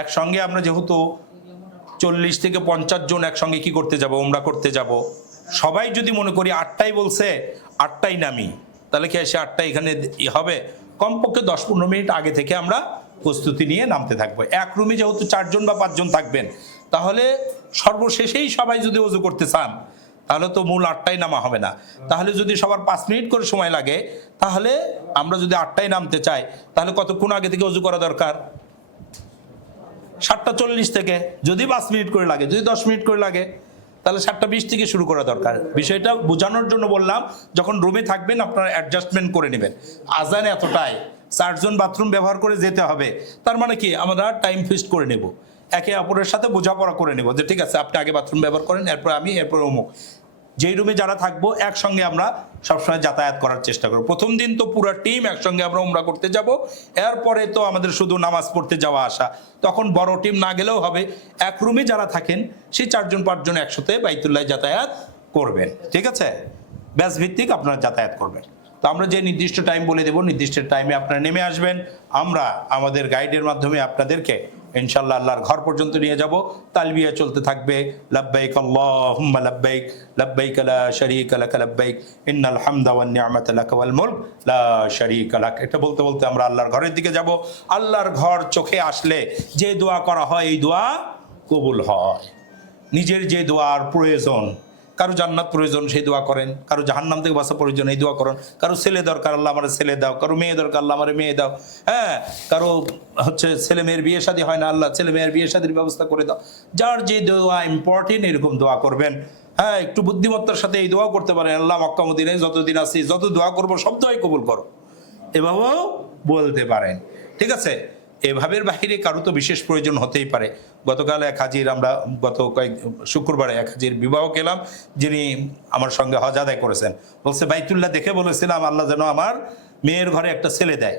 একসঙ্গে আমরা যেহেতু 40 থেকে 50 জন একসঙ্গে কি করতে যাব, উমরা করতে যাব, সবাই যদি মনে করি 8টায় বলছে 8টায় নামি, তাহলে কি এসে 8টায় এখানে হবে? কমপক্ষে 10-15 মিনিট আগে থেকে আমরা প্রস্তুতি নিয়ে নামতে থাকবো। এক রুমে যেহেতু 4 জন বা 5 জন থাকবেন, তাহলে সর্বশেষেই সবাই যদি ওযু করতে চান তাহলে তো মূল 8টায় নামা হবে না। তাহলে যদি সবার 5 মিনিট করে সময় লাগে, তাহলে আমরা যদি 8টায় নামতে চাই, তাহলে কতক্ষণ আগে থেকে ওযু করা দরকার? 7:40 থেকে। যদি 5 মিনিট করে লাগে, যদি 10 মিনিট করে লাগে, তাহলে 7:20 থেকে শুরু করা দরকার। বিষয়টা বোঝানোর জন্য বললাম, যখন রুমে থাকবেন আপনারা অ্যাডজাস্টমেন্ট করে নেবেন। আজান এতটাই, 4 জন বাথরুম ব্যবহার করে যেতে হবে, তার মানে কি আমরা টাইম ফিক্সড করে নেব, একে অপরের সাথে বোঝাপড়া করে নেব যে ঠিক আছে আপনি আগে বাথরুম ব্যবহার করেন, এরপর আমি, এরপর অমুক। যেই রুমে যারা থাকবো একসঙ্গে আমরা সবসময় যাতায়াত করার চেষ্টা করব। প্রথম দিন তো পুরো টিম একসঙ্গে আমরা উমরা করতে যাব, এরপরে তো আমাদের শুধু নামাজ পড়তে যাওয়া আসা, তখন বড় টিম না গেলেও হবে। এক রুমে যারা থাকেন সেই 4 জন 5 জন একসাথে বাইতুল্লাহ যাতায়াত করবেন, ঠিক আছে? ব্যাস ভিত্তিক আপনারা যাতায়াত করবেন। তো আমরা যে নির্দিষ্ট টাইম বলে দেব, নির্দিষ্ট টাইমে আপনারা নেমে আসবেন। আমরা আমাদের গাইডের মাধ্যমে আপনাদেরকে ইনশাআল্লাহ আল্লাহর ঘর পর্যন্ত নিয়ে যাব। তালবিয়া চলতে থাকবে, লাব্বাইক আল্লাহুম্মা লাব্বাইক, লাব্বাইক লা শারীকা লাক লাব্বাইক, ইন্নাল হামদা ওয়ান নি'মাতা লাক ওয়াল মুলক লা শারীকা লাক। এটা বলতে বলতে আমরা আল্লাহর ঘরের দিকে যাব। আল্লাহর ঘর চোখে আসলে যে দোয়া করা হয় এই দোয়া কবুল হয়। নিজের যে দোয়ার প্রয়োজন, কারো জান্নাত প্রয়োজন সেই দোয়া করেন, কারো জাহান্নাম থেকে বাঁচা প্রয়োজন এই দোয়া করেন, কারো ছেলে দরকার আল্লাহ আমার ছেলে দাও, কারো মেয়ে দরকার আল্লাহ আমার মেয়ে দাও, হ্যাঁ, কারো ছেলে মেয়ের বিয়ে শাদী হয় না, আল্লাহ ছেলে মেয়ের বিয়ে শাদীর ব্যবস্থা করে দাও। যার যে দোয়া ইম্পর্টেন্ট এরকম দোয়া করবেন। হ্যাঁ, একটু বুদ্ধিমত্তার সাথে এই দোয়া করতে পারেন, আল্লাহ মক্কা মদিনায় যতদিন আছি যত দোয়া করবো সব দোয়াই কবুল করো, এভাবেও বলতে পারেন, ঠিক আছে? এভাবের বাহিরে কারো তো বিশেষ প্রয়োজন হতেই পারে। গতকাল এক হাজির, আমরা গত শুক্রবারে এক হাজির বিবাহ গেলাম, যিনি আমার সঙ্গে হজ আদায় করেছেন। বলছে বাইতুল্লাহ দেখে বলেছিলাম আল্লাহ যেন আমার মেয়ের ঘরে একটা ছেলে দেয়।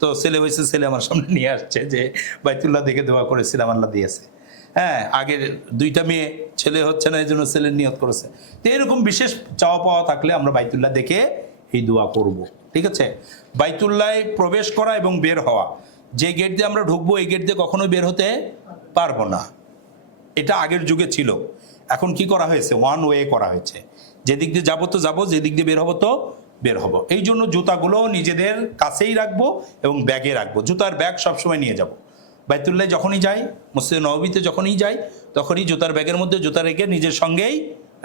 তো ছেলে হয়েছে, ছেলে আমার সামনে নিয়ে আসছে যে বাইতুল্লাহ দেখে দোয়া করেছিলাম আল্লাহ দিয়েছে। হ্যাঁ, আগের 2টা মেয়ে, ছেলে হচ্ছে না, এই জন্য ছেলের নিয়ত করেছে। তো এরকম বিশেষ চাওয়া পাওয়া থাকলে আমরা বাইতুল্লাহ দেখে এই দোয়া করব, ঠিক আছে? বাইতুল্লায় প্রবেশ করা এবং বের হওয়া, যে গেট দিয়ে আমরা ঢুকবো এই গেট দিয়ে কখনোই বের হতে পারবো না। এটা আগের যুগে ছিল, এখন কি করা হয়েছে? ওয়ান ওয়ে করা হয়েছে। যেদিক দিয়ে যাবো তো যাবো, যেদিক দিয়ে বের হবো তো বের হবো। এই জন্য জুতাগুলো নিজেদের কাছেই রাখবো এবং ব্যাগে রাখবো। জুতার ব্যাগ সবসময় নিয়ে যাব। বাইতুল্লাহ যখনই যাই, মসজিদে নববীতে যখনই যাই, তখনই জুতার ব্যাগের মধ্যে জুতা রেখে নিজের সঙ্গেই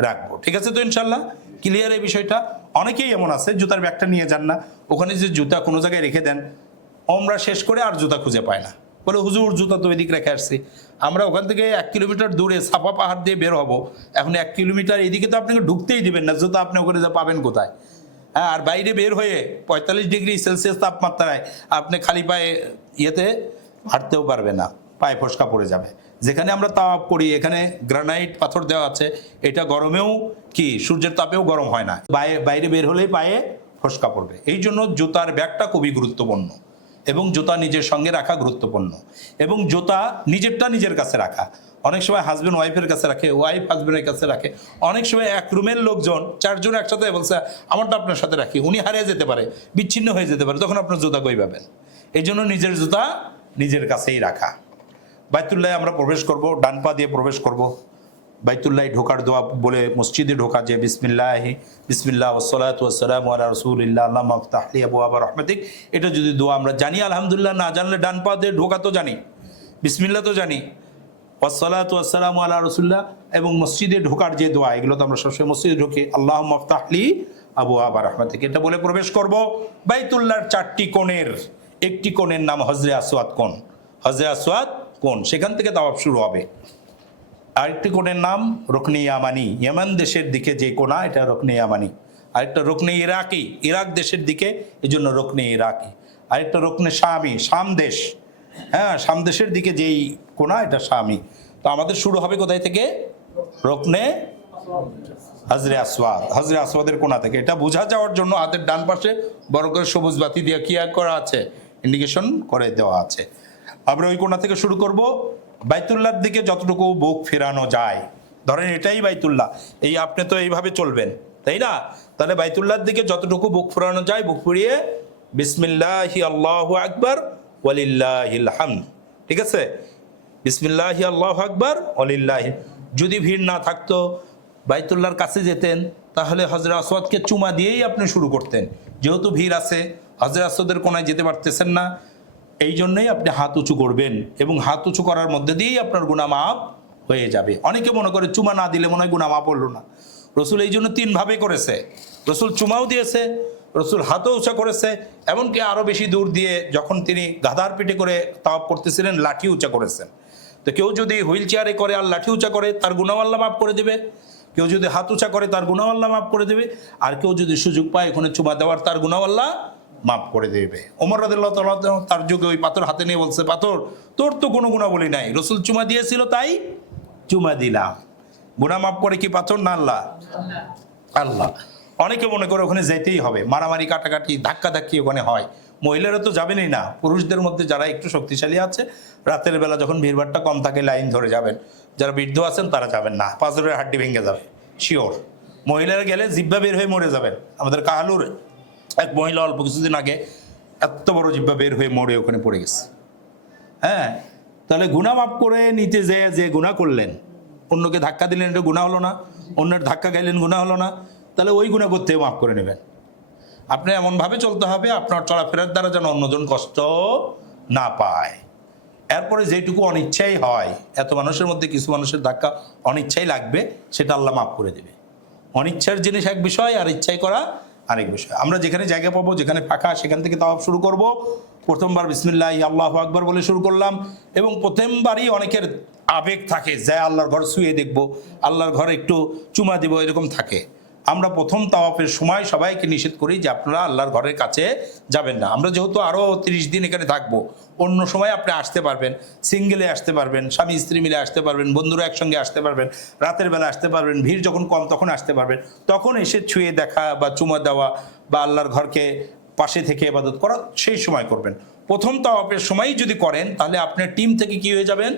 রাখবো, ঠিক আছে তো? ইনশাল্লাহ ক্লিয়ার এই বিষয়টা। অনেকেই এমন আছে জুতার ব্যাগটা নিয়ে যান না, ওখানে যে জুতা কোনো জায়গায় রেখে দেন, ওমরা শেষ করে আর জুতা খুঁজে পায় না, বলে হুজুর জুতা তো এদিক রেখে আসছি। আমরা ওখান থেকে 1 কিলোমিটার দূরে সাফা পাহাড় দিয়ে বের হব, এখন 1 কিলোমিটার এদিকে তো আপনাকে ঢুকতেই দিবেন না, জুতা আপনি ওখানে পাবেন কোথায়? হ্যাঁ, আর বাইরে বের হয়ে 45 ডিগ্রি সেলসিয়াস তাপমাত্রায় আপনি খালি পায়ে ইয়েতে হাঁটতেও পারবে না, পায়ে ফসকা পড়ে যাবে। যেখানে আমরা তাওয়াফ করি এখানে গ্রানাইট পাথর দেওয়া আছে, এটা গরমেও কি সূর্যের তাপেও গরম হয় না, বাইরে বের হলেই পায়ে ফসকা পড়বে। এই জন্য জুতার ব্যাগটা খুবই গুরুত্বপূর্ণ এবং জুতা নিজের সঙ্গে রাখা গুরুত্বপূর্ণ, এবং জুতা নিজেরটা নিজের কাছে রাখা। অনেক সময় হাজব্যান্ড ওয়াইফের কাছে রাখে, ওয়াইফ হাজব্যান্ডের কাছে রাখে। অনেক সময় এক রুমের লোকজন 4 জন একসাথে বলছে আমারটা আপনার সাথে রাখি, উনি হারিয়ে যেতে পারে, বিচ্ছিন্ন হয়ে যেতে পারে, তখন আপনার জুতা কই পাবেন? এই জন্য নিজের জুতা নিজের কাছেই রাখা। বাইতুল্লাহে আমরা প্রবেশ করব, ডান পা দিয়ে প্রবেশ করব। বাইতুল্লাহ ঢোকার দোয়া বলে মসজিদে ঢোকা, যে বিসমিল্লাহ ওয়াসসালাতু ওয়াসসালামু আলা রাসূলিল্লাহ আল্লাহুম্মা ইফতাহ লি আবওয়াবা রাহমাতিক, এটা যদি দোয়া আমরা জানি আলহামদুলিল্লাহ, না জানলে ডান পা দিয়ে ঢোকা তো জানি, বিসমিল্লাহ তো জানি, ওয়াসসালাতু ওয়াসসালামু আলা রাসূলিল্লাহ, এবং মসজিদে ঢোকার যে দোয়া, এগুলো তো আমরা সবসময় মসজিদে ঢুকে আল্লাহুম্মা ইফতাহ লি আবওয়াবা রাহমাতিক এটা বলে প্রবেশ করব। বাইতুল্লাহর 4টি কোণের একটি কোণের নাম হজরে আসওয়াদ কোণ। হজরে আসওয়াদ কোণ, সেখান থেকে তাওয়াফ শুরু হবে। আরেকটি কোণের নাম রুকনে ইয়ামানি, ইয়েমেন দেশের দিকে যে কোণা, এটা রুকনে ইয়ামানি। আরেকটা রুকনে ইরাকি, ইরাক দেশের দিকে, এই জন্য রুকনে ইরাকি। আরেকটা রুকনে শামি, শাম দেশ, হ্যাঁ শাম দেশের দিকে যেই কোণা এটা শামি। তো আমাদের শুরু হবে কোথায় থেকে? রুকনে হজরে আসওয়াদ, হজরে আসওয়াদের কোণা থেকে। এটা বোঝা যাওয়ার জন্য হাতের ডান পাশে বড় করে সবুজ বাতি দিয়ে কি করা আছে, ইন্ডিকেশন করে দেওয়া আছে। আমরা ওই কোণা থেকে শুরু করব। বাইতুল্লাহর দিকে যতটুকু বুক ফেরানো যায়, ধরেন এটাই বাইতুল্লাহ, এই আপনি তো এইভাবে চলবেন তাই না? তাহলে বাইতুল্লাহর দিকে যতটুকু বুক ফেরানো যায় বুক ফুরিয়ে বিসমিল্লাহি আল্লাহু আকবার ওয়ালিল্লাহিল হামদ। ঠিক আছে, বিসমিল্লাহি আল্লাহু আকবার ওয়ালিল্লাহি। যদি ভিড় না থাকতো, বাইতুল্লাহর কাছে যেতেন, তাহলে হজরে আসওয়াদকে চুমা দিয়েই আপনি শুরু করতেন। যেহেতু ভিড় আছে, হজরে আসওয়াদের কোনায় যেতে পারতেছেন না, এই জন্যই আপনি হাত উঁচু করবেন, এবং হাত উঁচু করার মধ্যে দিয়েই আপনার গুনাহ মাফ হয়ে যাবে। অনেকে মনে করে চুমা না দিলে মনে হয় গুনাহ মাফ হলো না। রসুল এই জন্য 3 ভাবে করেছে। রসুল চুমাও দিয়েছে, রসুল হাতও উঁচা করেছে, এমনকি আরও বেশি দূর দিয়ে যখন তিনি গাধার পিঠে করে তাওয়াফ করতেছিলেন, লাঠি উঁচা করেছেন। তো কেউ যদি হুইল চেয়ারে করে আর লাঠি উঁচা করে, তার গুনাহ আল্লাহ মাফ করে দেবে। কেউ যদি হাত উঁচা করে, তার গুনাহ আল্লাহ মাফ করে দেবে। আর কেউ যদি সুযোগ পায় ওখানে চুমা দেওয়ার, তার গুনাহ আল্লাহ মাফ করে দেবে। ওমর রাদিয়াল্লাহু তাআলা তার যুগে ওই পাথর হাতে নিয়ে বলছে, পাথর তোর তো কোনো গুনাহ বলি নাই, রসুল চুমা দিয়েছিল তাই চুমা দিলাম। গুনাহ মাফ করে কি পাথর না আল্লাহ? আল্লাহ। অনেকে মনে করে ওখানে যেতেই হবে, মারামারি কাটাকাটি ধাক্কাধাক্কি ওখানে হয়। মহিলারা তো যাবেনই না, পুরুষদের মধ্যে যারা একটু শক্তিশালী আছে, রাতের বেলা যখন ভিড়ভাড়টা কম থাকে লাইন ধরে যাবেন। যারা বৃদ্ধ আছেন তারা যাবেন না, পাঁজরের হাড্ডি ভেঙে যাবে শিওর। মহিলারা গেলে জিব্বা বের হয়ে মরে যাবেন। আমাদের কাহালুর এক মহিলা অল্প কিছুদিন আগে এত বড় জিব্বা বের হয়ে মরে ওখানে পড়ে গেছে। হ্যাঁ, তাহলে গুনাহ মাফ করে নিতে যে গুনাহ করলেন, অন্যকে ধাক্কা দিলেন, এটা গুনাহ হলো না? অন্যের ধাক্কা খাইলেন, গুনাহ হলো না? তাহলে ওই গুনাহ করতে মাফ করে নেবেন। আপনি এমনভাবে চলতে হবে আপনার চলাফেরার দ্বারা যেন অন্যজন কষ্ট না পায়। এরপরে যেটুকু অনিচ্ছাই হয়, এত মানুষের মধ্যে কিছু মানুষের ধাক্কা অনিচ্ছাই লাগবে, সেটা আল্লাহ মাফ করে দেবে। অনিচ্ছার জিনিস এক বিষয়, আর ইচ্ছাই করা আরেক বিষয়। আমরা যেখানে জায়গা পাবো, যেখানে ফাঁকা, সেখান থেকে তাওয়াফ শুরু করব। প্রথমবার বিসমিল্লাহি আল্লাহু আকবার বলে শুরু করলাম, এবং প্রথমবারই অনেকের আবেগ থাকে যে আল্লাহর ঘর ছুঁয়ে দেখব, আল্লাহর ঘরে একটু চুমা দিব, এরকম থাকে। আমরা প্রথম তাওয়াফের সময় সবাইকে নিষেধ করি যে আপনারা আল্লাহর ঘরের কাছে যাবেন না। আমরা যেহেতু আরও 30 দিন এখানে থাকবো, অন্য সময় আপনি আসতে পারবেন, সিঙ্গেলে আসতে পারবেন, স্বামী স্ত্রী মিলে আসতে পারবেন, বন্ধুরা একসঙ্গে আসতে পারবেন, রাতের বেলা আসতে পারবেন, ভিড় যখন কম তখন আসতে পারবেন। তখন এসে ছুঁয়ে দেখা বা চুমা দেওয়া বা আল্লাহর ঘরকে পাশে থেকে ইবাদত করা সেই সময় করবেন। প্রথম তাওয়াফের সময়ই যদি করেন, তাহলে আপনার টিম থেকে কি হয়ে যাবেন?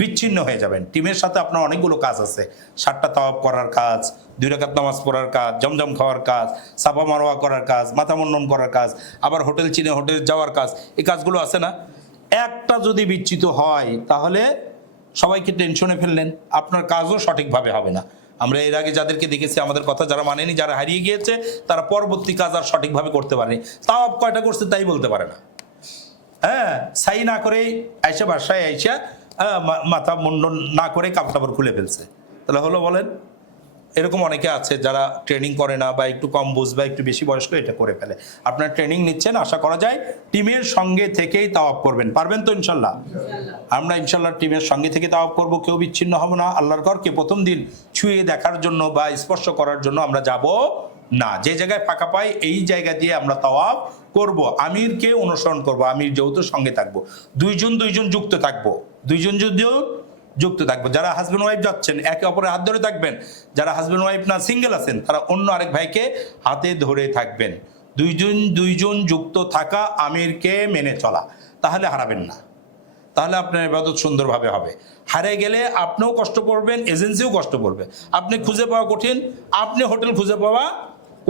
বিচ্ছিন্ন হয়ে যাবেন। টিমের সাথে আপনার অনেকগুলো কাজ আছে, 7টা তাওয়াফ করার কাজ, 2 রাকাত নামাজ পড়ার কাজ, জমজম খাওয়ার কাজ, সাফা মারওয়া করার কাজ, মাথা মুন্ডন করার কাজ, আবার হোটেল চিনে হোটেল যাওয়ার কাজ, এই কাজগুলো আছে না? একটা যদি বিচ্যুত হয়, তাহলে সবাইকে টেনশনে ফেললেন, আপনার কাজও সঠিকভাবে হবে না। আমরা এর আগে যাদেরকে দেখেছি, আমাদের কথা যারা মানেনি, যারা হারিয়ে গিয়েছে, তারা পরবর্তী কাজ আর সঠিকভাবে করতে পারেনি। তাওয়াফ কয়টা করছে তাই বলতে পারে না। হ্যাঁ, সাই না করেই আইসা, বাসায় আইসা মাথা মুন্ডন না করে কাপড় টাপড় খুলে ফেলছে, তাহলে হলো বলেন? এরকম অনেকে আছে যারা ট্রেনিং করে না, বা একটু কম বুঝ, বা একটু বেশি বয়স্ক, এটা করে ফেলে। আপনার ট্রেনিং নিচ্ছেন, আশা করা যায় টিমের সঙ্গে থেকেই তাওয়াফ করবেন। পারবেন তো ইনশাল্লাহ? আমরা ইনশাল্লাহ টিমের সঙ্গে থেকে তাওয়াফ করব, কেউ বিচ্ছিন্ন হব না। আল্লাহর ঘরকে প্রথম দিন ছুঁয়ে দেখার জন্য বা স্পর্শ করার জন্য আমরা যাব না। যে জায়গায় ফাঁকা পাই এই জায়গা দিয়ে আমরা তাওয়াফ করব। আমিরকে অনুসরণ করব, আমির যেহেতু সঙ্গে থাকবো, দুইজন যুক্ত থাকবো, দুইজন যদিও যুক্ত থাকবো। যারা হাজব্যান্ড ওয়াইফ যাচ্ছেন, একে অপরের হাত ধরে থাকবেন। যারা হাজব্যান্ড ওয়াইফ না, সিঙ্গেল আছেন, তারা অন্য আরেক ভাইকে হাতে ধরে থাকবেন। দুইজন যুক্ত থাকা, আমিরকে মেনে চলা, তাহলে হারাবেন না। তাহলে আপনার ইবাদত সুন্দরভাবে হবে। হারিয়ে গেলে আপনিও কষ্ট করবেন, এজেন্সিও কষ্ট করবে। আপনি খুঁজে পাওয়া কঠিন, আপনি হোটেল খুঁজে পাওয়া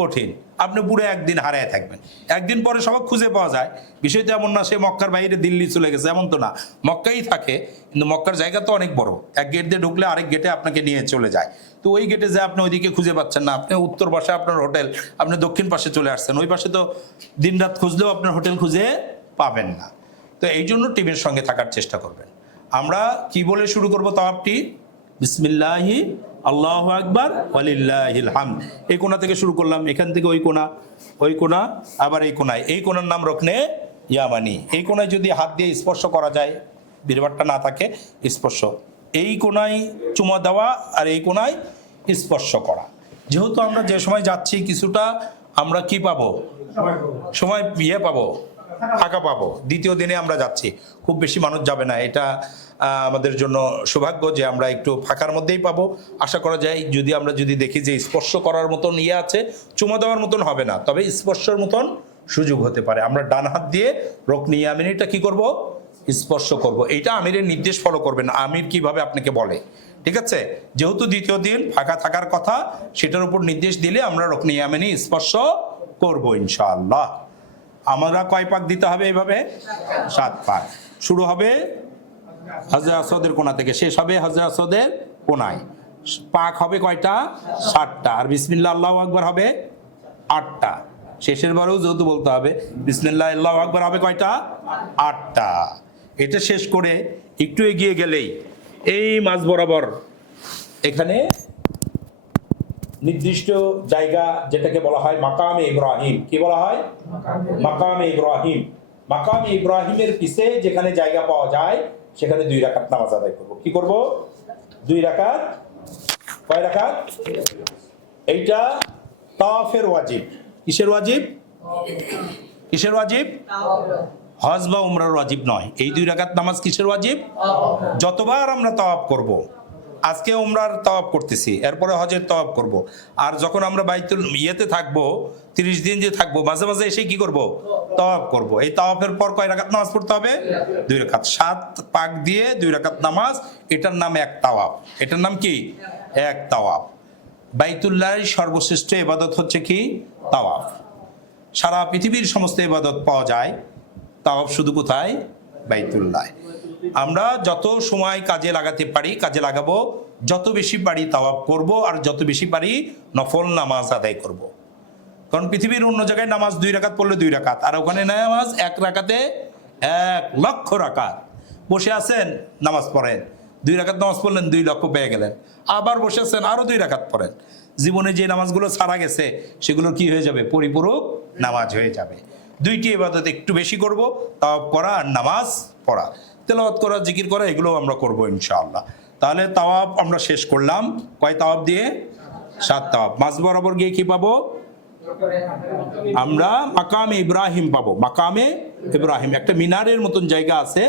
কঠিন, আপনি পুরো একদিন হারায় থাকবেন। একদিন পরে সবাই খুঁজে পাওয়া যায়, বিষয়টা এমন না সে মক্কার বাইরে দিল্লি চলে গেছে, এমন তো না। মক্কাই থাকে, কিন্তু মক্কার জায়গা তো অনেক বড়। এক গেট দিয়ে ঢুকলে আরেক গেটে আপনাকে নিয়ে চলে যায়। তো ওই গেটে যে আপনি ওইদিকে খুঁজে পাচ্ছেন না, আপনি উত্তর পাশে আপনার হোটেল, আপনি দক্ষিণ পাশে চলে আসছেন, ওই পাশে তো দিনরাত খুঁজলেও আপনার হোটেল খুঁজে পাবেন না। তো এই জন্য টিমের সঙ্গে থাকার চেষ্টা করবেন। আমরা কি বলে শুরু করব তাওয়াফটি? বিসমিল্লাহি আল্লাহু আকবার ওয়ালিল্লাহিল হামদ। এই কোণা থেকে শুরু করলাম, এখান থেকে ওই কোণা, আবার এই কোণায়। এই কোণার নাম রকনে ইয়ামানি। এই কোণায় যদি হাত দিয়ে স্পর্শ করা যায়, বিরবারটা না থাকে, স্পর্শ। এই কোণায় চুমা দেওয়া, আর এই কোণায় স্পর্শ করা। যেহেতু আমরা যে সময় যাচ্ছি, কিছুটা আমরা কি পাবো? সময় পাবো, ফাঁকা পাবো। দ্বিতীয় দিনে আমরা যাচ্ছি, খুব বেশি মানুষ যাবে না। এটা আমাদের জন্য সৌভাগ্য যে আমরা একটু ফাঁকার মধ্যেই পাবো। আশা করা যায় যদি দেখি যে স্পর্শ করার মতন আছে, চুমা দেওয়ার মতন হবে না, তবে স্পর্শের মতন সুযোগ হতে পারে। আমরা ডান হাত দিয়ে রুকনি ইয়ামানিটা কি করব? স্পর্শ করব। এইটা আমিরের নির্দেশ ফলো করবেন, আমির কিভাবে আপনাকে বলে। ঠিক আছে? যেহেতু দ্বিতীয় দিন ফাঁকা থাকার কথা, সেটার উপর নির্দেশ দিলে আমরা রুকনি ইয়ামানি স্পর্শ করব ইনশাআল্লাহ। আমরা কয় পাক দিতে হবে এইভাবে? 7 পাক। শুরু হবে হাজরে আসওয়াদের কোণা থেকে, শেষ হবে হাজরে আসওয়াদের কোণায়। পাক হবে কয়টা? 7টা। আর বিসমিল্লাহ আল্লাহু আকবার হবে 8টা। শেষের বারেও যেহেতু বলতে হবে বিসমিল্লাহ আল্লাহু আকবার হবে কয়টা? 8টা। এটা শেষ করে একটু এগিয়ে গেলেই এই মাঝ বরাবর এখানে নির্দিষ্ট জায়গা, যেটাকে বলা হয় মাকামে ইব্রাহিম। কি বলা হয়? মাকামে ইব্রাহিম। মাকামে ইব্রাহিমের পিছে যেখানে জায়গা পাওয়া যায় সেখানে 2 রাকাত নামাজ আদায় করব। কি করব? 2 রাকাত। কয় রাকাত? এইটা তাওয়াফের ওয়াজিব। কিসের ওয়াজিব? কিসের ওয়াজিব? হজ বা উমরার ওয়াজিব নয়। এই 2 রাকাত নামাজ কিসের ওয়াজিব? যতবার আমরা তাওয়াফ করব, আজকে উমরার তাওয়াফ করতেছি, এরপরে হজের তাওয়াফ করব, আর যখন আমরা বাইতুল ইয়েতে থাকবো 30 দিন যে থাকবো, মাঝে মাঝে এসে কি করব? তাওয়াফ করব। এই তাওয়াফের পর কয় রাকাত নামাজ পড়তে হবে? 2 রাকাত। 7 পাক দিয়ে 2 রাকাত নামাজ, এটার নাম এক তাওয়াফ। এটার নাম কি? এক তাওয়াফ। বাইতুল্লাহর সর্বশ্রেষ্ঠ ইবাদত হচ্ছে কি? তাওয়াফ। সারা পৃথিবীর সমস্ত ইবাদত পাওয়া যায়, তাওয়াফ শুধু কোথায়? বাইতুল্লাহ। আমরা যত সময় কাজে লাগাতে পারি কাজে লাগাবো, যত বেশি পারি তাওয়াফ করব, আর যত বেশি পারি নফল নামাজ আদায় করব। কারণ পৃথিবীর অন্য জায়গায় নামাজ 2 রাকাত পড়লে 2 রাকাত, আর ওখানে নামাজ 1 রাকাতে 1 লক্ষ রাকাত। বসে আছেন, নামাজ পড়েন, 2 রাকাত নামাজ পড়লেন, 2 লক্ষ পেয়ে গেলেন। আবার বসে আছেন, আরো 2 রাকাত পড়েন। জীবনে যে নামাজগুলো ছাড়া গেছে সেগুলো কি হয়ে যাবে? পরিপূরক নামাজ হয়ে যাবে। 2টি ইবাদত একটু বেশি করব, তাওয়াফ করা আর নামাজ পড়া, তেলাওয়াত করা, জিকির করা, এগুলো আমরা করব ইনশাআল্লাহ। তাহলে তাওয়াফ আমরা শেষ করলাম। কয় তাওয়াফ দিয়ে? 7 তাওয়াফ। মাঝ বরাবর গিয়ে কি পাবো? আমরা মাকামে ইব্রাহিম পাবো। মাকামে ইব্রাহিম একটা মিনারের মতন জায়গা আছে,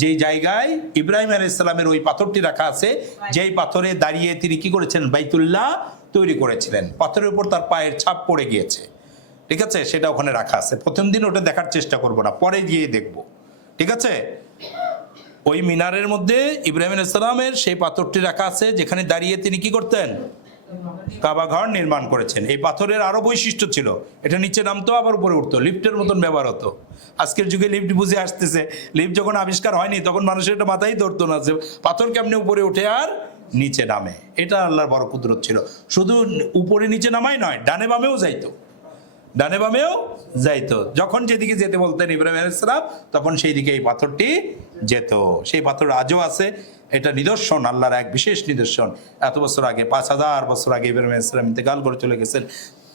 যেই জায়গায় ইব্রাহিম আলাইহিস সালামের ওই পাথরটি রাখা আছে, যেই পাথরে দাঁড়িয়ে তিনি কি করেছেন? বাইতুল্লাহ তৈরি করেছিলেন। পাথরের উপর তার পায়ের ছাপ পড়ে গিয়েছে, ঠিক আছে? সেটা ওখানে রাখা আছে। প্রথম দিন ওটা দেখার চেষ্টা করব না, পরে গিয়ে দেখব, ঠিক আছে? ওই মিনারের মধ্যে ইব্রাহিম আলাইহিস সালামের সেই পাথরটি রাখা আছে, যেখানে দাঁড়িয়ে তিনি কি করতেন? কাবা ঘর নির্মাণ করেছেন। এই পাথরের আরো বৈশিষ্ট্য ছিল, এটা নিচে নামতো আবার উপরে উঠতো, লিফটের মতন ব্যবহার হতো। আজকের যুগে লিফট বুঝে আসতেছে, লিফট যখন আবিষ্কার হয়নি তখন মানুষের এটা মাথায় ধরতো না যে পাথর কেমনে উপরে উঠে আর নিচে নামে। এটা আল্লাহর বড় কুদরত ছিল। শুধু উপরে নিচে নামাই নয়, ডানে বামেও যাইতো, ডানে বামেও যাইতো। যখন যেদিকে যেতে বলতেন ইব্রাহিম আলাইহিস সালাম, তখন সেই দিকে এই পাথরটি যেত। সেই পাথর আজও আছে। এটা নিদর্শন, আল্লাহর এক বিশেষ নিদর্শন। এত বছর আগে, 5000 বছর আগে ইব্রাহিম আলাইহিস সালাম ইন্তেকাল করে চলে গেছেন।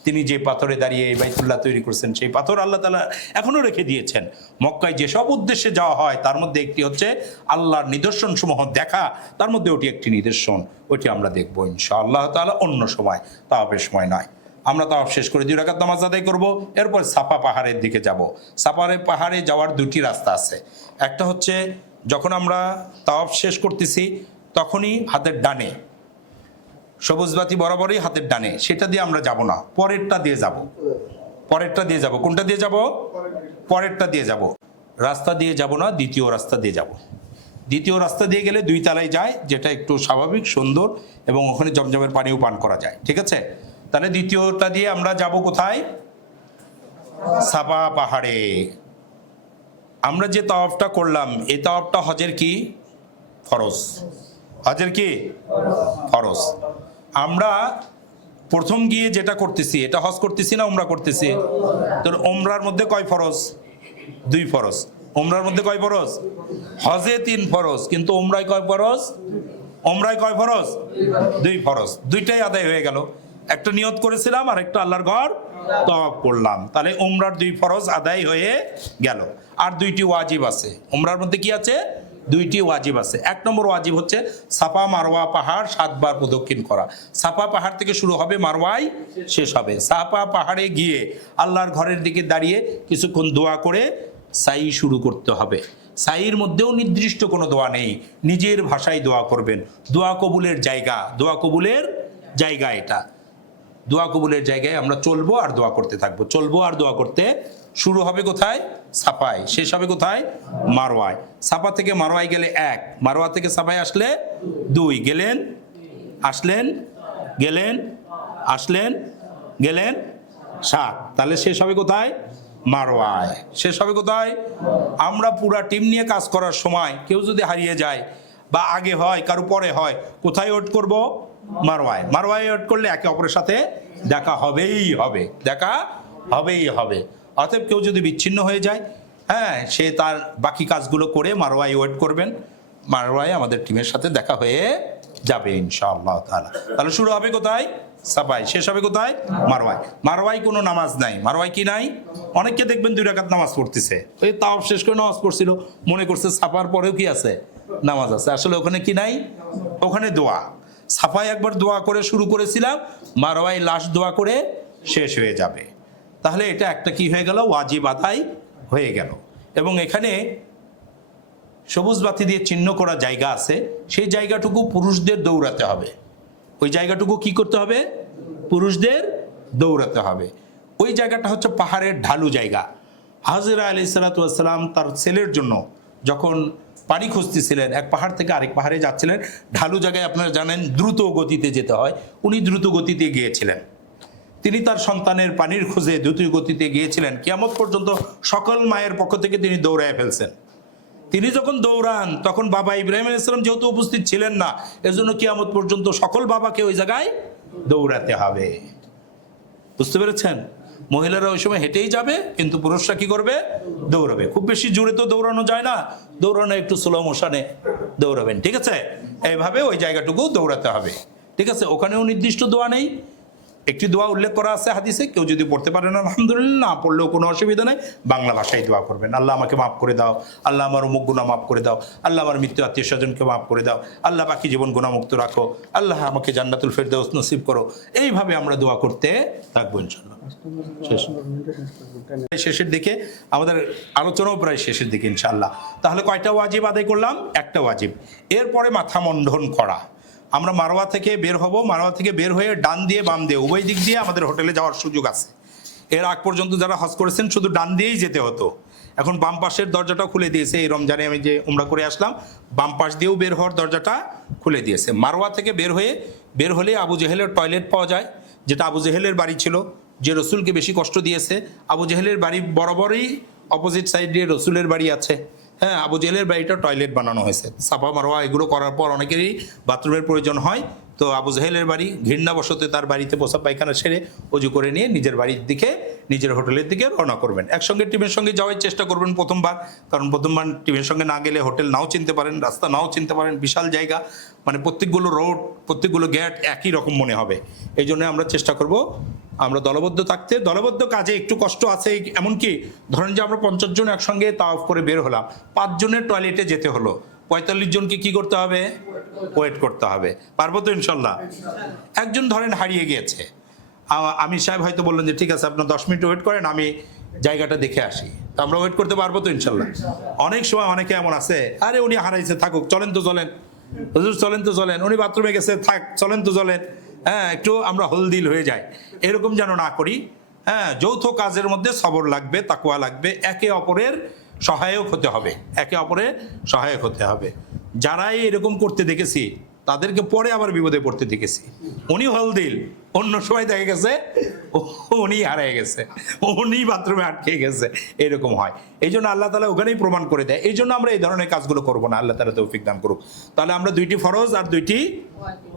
তিনি যে পাথরে দাঁড়িয়ে এই বাইতুল্লাহ তৈরি করছেন, সেই পাথর আল্লাহ তাআলা এখনো রেখে দিয়েছেন। মক্কায় যেসব উদ্দেশ্যে যাওয়া হয় তার মধ্যে একটি হচ্ছে আল্লাহর নিদর্শন সমূহ দেখা, তার মধ্যে ওটি একটি নিদর্শন। ওইটি আমরা দেখবো ইনশাআল্লাহ তাআলা অন্য সময়, তাওয়াফের সময় নয়। আমরা তাওয়াফ শেষ করে 2 রাকাত নামাজ আদায় করব, এরপর সাফা পাহাড়ের দিকে যাব। সাফারে পাহাড়ে যাওয়ার 2টি রাস্তা আছে। একটা হচ্ছে যখন আমরা তাওয়াফ শেষ করতেছি তখনই হাতের ডানে, সবুজ বাতি বরাবরই হাতের ডানে, সেটা দিয়ে আমরা যাব না, পরেরটা দিয়ে যাব। পরেরটা দিয়ে যাব। কোনটা দিয়ে যাব? পরেরটা দিয়ে যাব। রাস্তা দিয়ে যাব না, দ্বিতীয় রাস্তা দিয়ে যাব। দ্বিতীয় রাস্তা দিয়ে গেলে 2 তলায় যায়, যেটা একটু স্বাভাবিক, সুন্দর, এবং ওখানে জমজমের পানিও পান করা যায়, ঠিক আছে? তাহলে দ্বিতীয়টা দিয়ে আমরা যাব কোথায়? সাফা পাহাড়ে। আমরা যে তাওয়াফটা করলাম, এই তাওয়াফটা হজের কি? ফরজ। হজের কি? ফরজ। আমরা প্রথম গিয়ে যেটা করতেছি, এটা হজ করতেছি না উমরা করতেছি? তো উমরার মধ্যে কয় ফরজ? 2 ফরজ। উমরার মধ্যে কয় ফরজ? হজে 3 ফরজ, কিন্তু উমরায় কয় ফরজ? উমরায় কয় ফরজ? 2 ফরজ। 2টাই আদায় হয়ে গেল। একটা নিয়ত করেছিলাম আর একটা আল্লাহর ঘর তাওয়াফ করলাম। তাহলে উমরার 2 ফরজ আদায় হয়ে গেল। আর 2টি ওয়াজিব আছে। উমরার মধ্যে কি আছে? 2টি ওয়াজিব আছে। 1 নম্বর ওয়াজিব হচ্ছে সাফা মারওয়া পাহাড় 7 বার প্রদক্ষিণ করা। সাফা পাহাড় থেকে শুরু হবে, মারওয়ায় শেষ হবে। সাফা পাহাড়ে গিয়ে আল্লাহর ঘরের দিকে দাঁড়িয়ে কিছুক্ষণ দোয়া করে সাই শুরু করতে হবে। সাইয়ের মধ্যেও নির্দিষ্ট কোনো দোয়া নেই, নিজের ভাষায় দোয়া করবেন। দোয়া কবুলের জায়গা, দোয়া কবুলের জায়গা এটা। দোয়া কবুলের জায়গায় আমরা চলবো আর দোয়া করতে থাকবো, চলবো আর দোয়া করতে। শুরু হবে কোথায়? সাফায়, শেষ হবে কোথায়? মারওয়ায়। সাফা থেকে মারওয়ায় গেলে 1, মারওয়া থেকে সাফায় আসলে 2। গেলেন, আসলেন, গেলেন, আসলেন, গেলেন 7। তাহলে শেষ হবে কোথায়? মারওয়ায়। শেষ হবে কোথায়? আমরা পুরা টিম নিয়ে কাজ করার সময় কেউ যদি হারিয়ে যায় বা আগে হয় কারো পরে হয়, কোথায় ওয়েট করব? মারওয়ায়। মারওয়ায় ওয়েট করলে একে অপরের সাথে দেখা হবেই হবে, দেখা হবেই হবে। অতএব কেউ যদি বিচ্ছিন্ন হয়ে যায়, হ্যাঁ, সে তার বাকি কাজগুলো করে মারওয়ায় ওয়েট করবেন। মারওয়ায় আমাদের টিমের সাথে দেখা হয়ে যাবে ইনশাআল্লাহ তাআলা। তাহলে শুরু হবে কোথায়? সাফায়। শেষ হবে কোথায়? মারওয়ায়। মারওয়ায় কোনো নামাজ নাই। মারওয়ায় কি নাই? অনেককে দেখবেন 2 রাকাত নামাজ পড়তেছে, ওই তাওয়াফ শেষ করে নামাজ পড়ছিল, মনে করছে সাফার পরেও কি আছে? নামাজ আছে। আসলে ওখানে কি নাই? ওখানে দোয়া। সাফায় একবার দোয়া করে শুরু করেছিলাম, মারওয়ায় লাস্ট দোয়া করে শেষ হয়ে যাবে। তাহলে এটা একটা কি হয়ে গেল? ওয়াজিব আদায় হয়ে গেল। এবং এখানে সবুজ বাতি দিয়ে চিহ্ন করা জায়গা আছে, সেই জায়গাটুকু পুরুষদের দৌড়াতে হবে। ওই জায়গাটুকু কি করতে হবে? পুরুষদের দৌড়াতে হবে। ওই জায়গাটা হচ্ছে পাহাড়ের ঢালু জায়গা। হাজরা আলাইহিস সালাতু ওয়াস সালাম তার ছেলের জন্য যখন পানি খুঁজতেছিলেন, এক পাহাড় থেকে আরেক পাহাড়ে যাচ্ছিলেন, ঢালু জায়গায় আপনারা জানেন দ্রুত গতিতে যেতে হয়, উনি দ্রুত গতিতে গিয়েছিলেন। তিনি তার সন্তানের পানির খোঁজে দ্রুত গতিতে গিয়েছিলেন। কিয়ামত পর্যন্ত সকল মায়ের পক্ষ থেকে তিনি দৌড়ায় ফেলছেন। তিনি যখন দৌড়ান তখন বাবা ইব্রাহিম আলাইহিস সালাম যেহেতু উপস্থিত ছিলেন না, এজন্য কিয়ামত পর্যন্ত সকল বাবাকে ওই জায়গায় দৌড়াতে হবে। বুঝতে পেরেছেন? মহিলারা ওই সময় হেঁটেই যাবে, কিন্তু পুরুষরা কি করবে? দৌড়াবে। খুব বেশি জোরে তো দৌড়ানো যায় না, দৌড়ানো একটু স্লো মোশনে দৌড়াবেন, ঠিক আছে? এইভাবে ওই জায়গাটুকু দৌড়াতে হবে, ঠিক আছে? ওখানেও নির্দিষ্ট দোয়া নেই, একটি দোয়া উল্লেখ করা আছে হাদিসে, কেউ যদি পড়তে পারেন আলহামদুলিল্লাহ, না পড়লেও কোনো অসুবিধা নেই, বাংলা ভাষায় দোয়া করবেন। আল্লাহ আমাকে মাফ করে দাও, আল্লাহ আমার অমুক গুনাহ মাফ করে দাও, আল্লাহ আমার মৃত্যু আত্মীয় স্বজনকে মাফ করে দাও, আল্লাহ বাকি জীবন গুনাহমুক্ত রাখো, আল্লাহ আমাকে জান্নাতুল ফেরদাউস নসিব করো। এইভাবে আমরা দোয়া করতে থাকবো ইনশাআল্লাহ। শেষের দিকে আমাদের আলোচনাও প্রায় শেষের দিকে ইনশাআল্লাহ। তাহলে কয়টা ওয়াজিব আদায় করলাম? একটা ওয়াজিব। এরপরে মাথা মুন্ডন করা। আমরা মারওয়া থেকে বের হব, মারওয়া থেকে বের হয়ে ডান দিয়ে বাম দিয়ে উভয় দিক দিয়ে আমাদের হোটেলে যাওয়ার সুযোগ আছে। এর আগ পর্যন্ত যারা হজ করেছেন শুধু ডান দিয়েই যেতে হতো, এখন বাম পাশের দরজাটা খুলে দিয়েছে। এই রমজানে আমি যে উমরা করে আসলাম, বাম পাশ দিয়েও বের হওয়ার দরজাটা খুলে দিয়েছে। মারওয়া থেকে বের হলে আবু জেহেলের টয়লেট পাওয়া যায়, যেটা আবু জেহেলের বাড়ি ছিল, যে রসুলকে বেশি কষ্ট দিয়েছে। আবু জেহেলের বাড়ি বরাবরই অপোজিট সাইড দিয়ে রসুলের বাড়ি আছে। হ্যাঁ, আবু জেহেলের বাড়িটা টয়লেট বানানো হয়েছে। সাফা মারওয়া এগুলো করার পর অনেকেরই বাথরুমের প্রয়োজন হয়, তো আবু জেহেলের বাড়ি ঘৃণাবশত তার বাড়িতে প্রসাব পায়খানা সেরে অজু করে নিয়ে নিজের বাড়ির দিকে, নিজের হোটেলের দিকে রওনা করবেন। একসঙ্গে টিমের সঙ্গে যাওয়ার চেষ্টা করবেন প্রথমবার, কারণ প্রথমবার টিমের সঙ্গে না গেলে হোটেল নাও চিনতে পারেন, রাস্তা নাও চিনতে পারেন, বিশাল জায়গা, মানে প্রত্যেকগুলো রোড, প্রত্যেকগুলো গেট একই রকম মনে হবে। এই জন্য আমরা চেষ্টা করব আমরা দলবদ্ধ থাকতে। দলবদ্ধ কাজে একটু কষ্ট আছে, এমনকি ধরেন যে আমরা 50 জন একসঙ্গে তাওয়াফ করে বের হলাম, 5 জনের টয়লেটে যেতে হলো, 45 জনকে কি করতে হবে? ওয়েট করতে হবে। পারবো তো ইনশাল্লাহ? একজন ধরেন হারিয়ে গিয়েছে, আমির সাহেব হয়তো বললেন যে ঠিক আছে আপনার 10 মিনিট ওয়েট করেন, আমি জায়গাটা দেখে আসি, তো আমরা ওয়েট করতে পারবো তো ইনশাল্লাহ? অনেক সময় অনেকে এমন আছে, আরে উনি হারাইছে, থাকুক, চলেন তো চলেন হুজুর, চলেন তো চলেন, উনি বাথরুমে গেছে, থাক, চলেন তো চলেন। হ্যাঁ, একটু আমরা হলদিল হয়ে যাই, এরকম যেন না করি। হ্যাঁ, যৌথ কাজের মধ্যে সবর লাগবে, তাকওয়া লাগবে, একে অপরের সহায়ক হতে হবে, একে অপরের সহায়ক হতে হবে। যারাই এরকম করতে দেখেছি তাদেরকে পরে আবার বিপদে পড়তে দেখেছি। উনি হলদিল, অন্য সময় দেখা গেছে উনি হারিয়ে গেছে, উনি বাথরুমে আটকে গেছে, এরকম হয়। এই জন্য আল্লাহ তাআলা ওখানেই প্রমাণ করে দেয়। এই জন্য আমরা এই ধরনের কাজগুলো করবো না, আল্লাহ তাআলা তৌফিক দান করুক। তাহলে আমরা 2টি ফরজ আর 2টি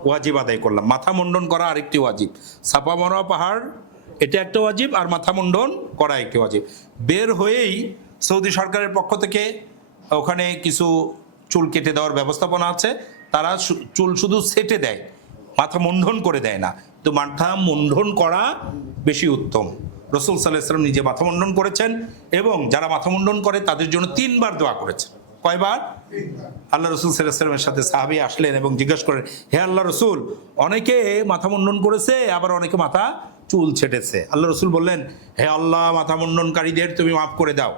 ওয়াজিব আদায় করলাম। মাথা মুন্ডন করা আরেকটি ওয়াজিব। সাফা মারওয়া পাহাড় এটা একটা ওয়াজিব, আর মাথা মুন্ডন করা একটি ওয়াজিব। বের হয়েই সৌদি সরকারের পক্ষ থেকে ওখানে কিছু চুল কেটে দেওয়ার ব্যবস্থাপনা আছে। তারা চুল শুধু সেটে দেয়, মাথা মুন্ডন করে দেয় না। তো মাথা মুন্ডন করা বেশি উত্তম। রাসূল সাল্লাল্লাহু আলাইহি ওয়াসাল্লাম নিজে মাথা মুন্ডন করেছেন, এবং যারা মাথা মুন্ডন করে তাদের জন্য 3 বার দোয়া করেছেন। কয়বার? আল্লাহ রাসূল সাল্লাল্লাহু আলাইহি ওয়াসাল্লামের সাথে সাহাবী আসলেন এবং জিজ্ঞাসা করেন, হে আল্লাহ রাসূল, অনেকে মাথা মুন্ডন করেছে, আবার অনেকে মাথা চুল ছেটেছে। আল্লাহ রাসূল বললেন, হে আল্লাহ, মাথা মুন্ডনকারীদের তুমি মাফ করে দাও।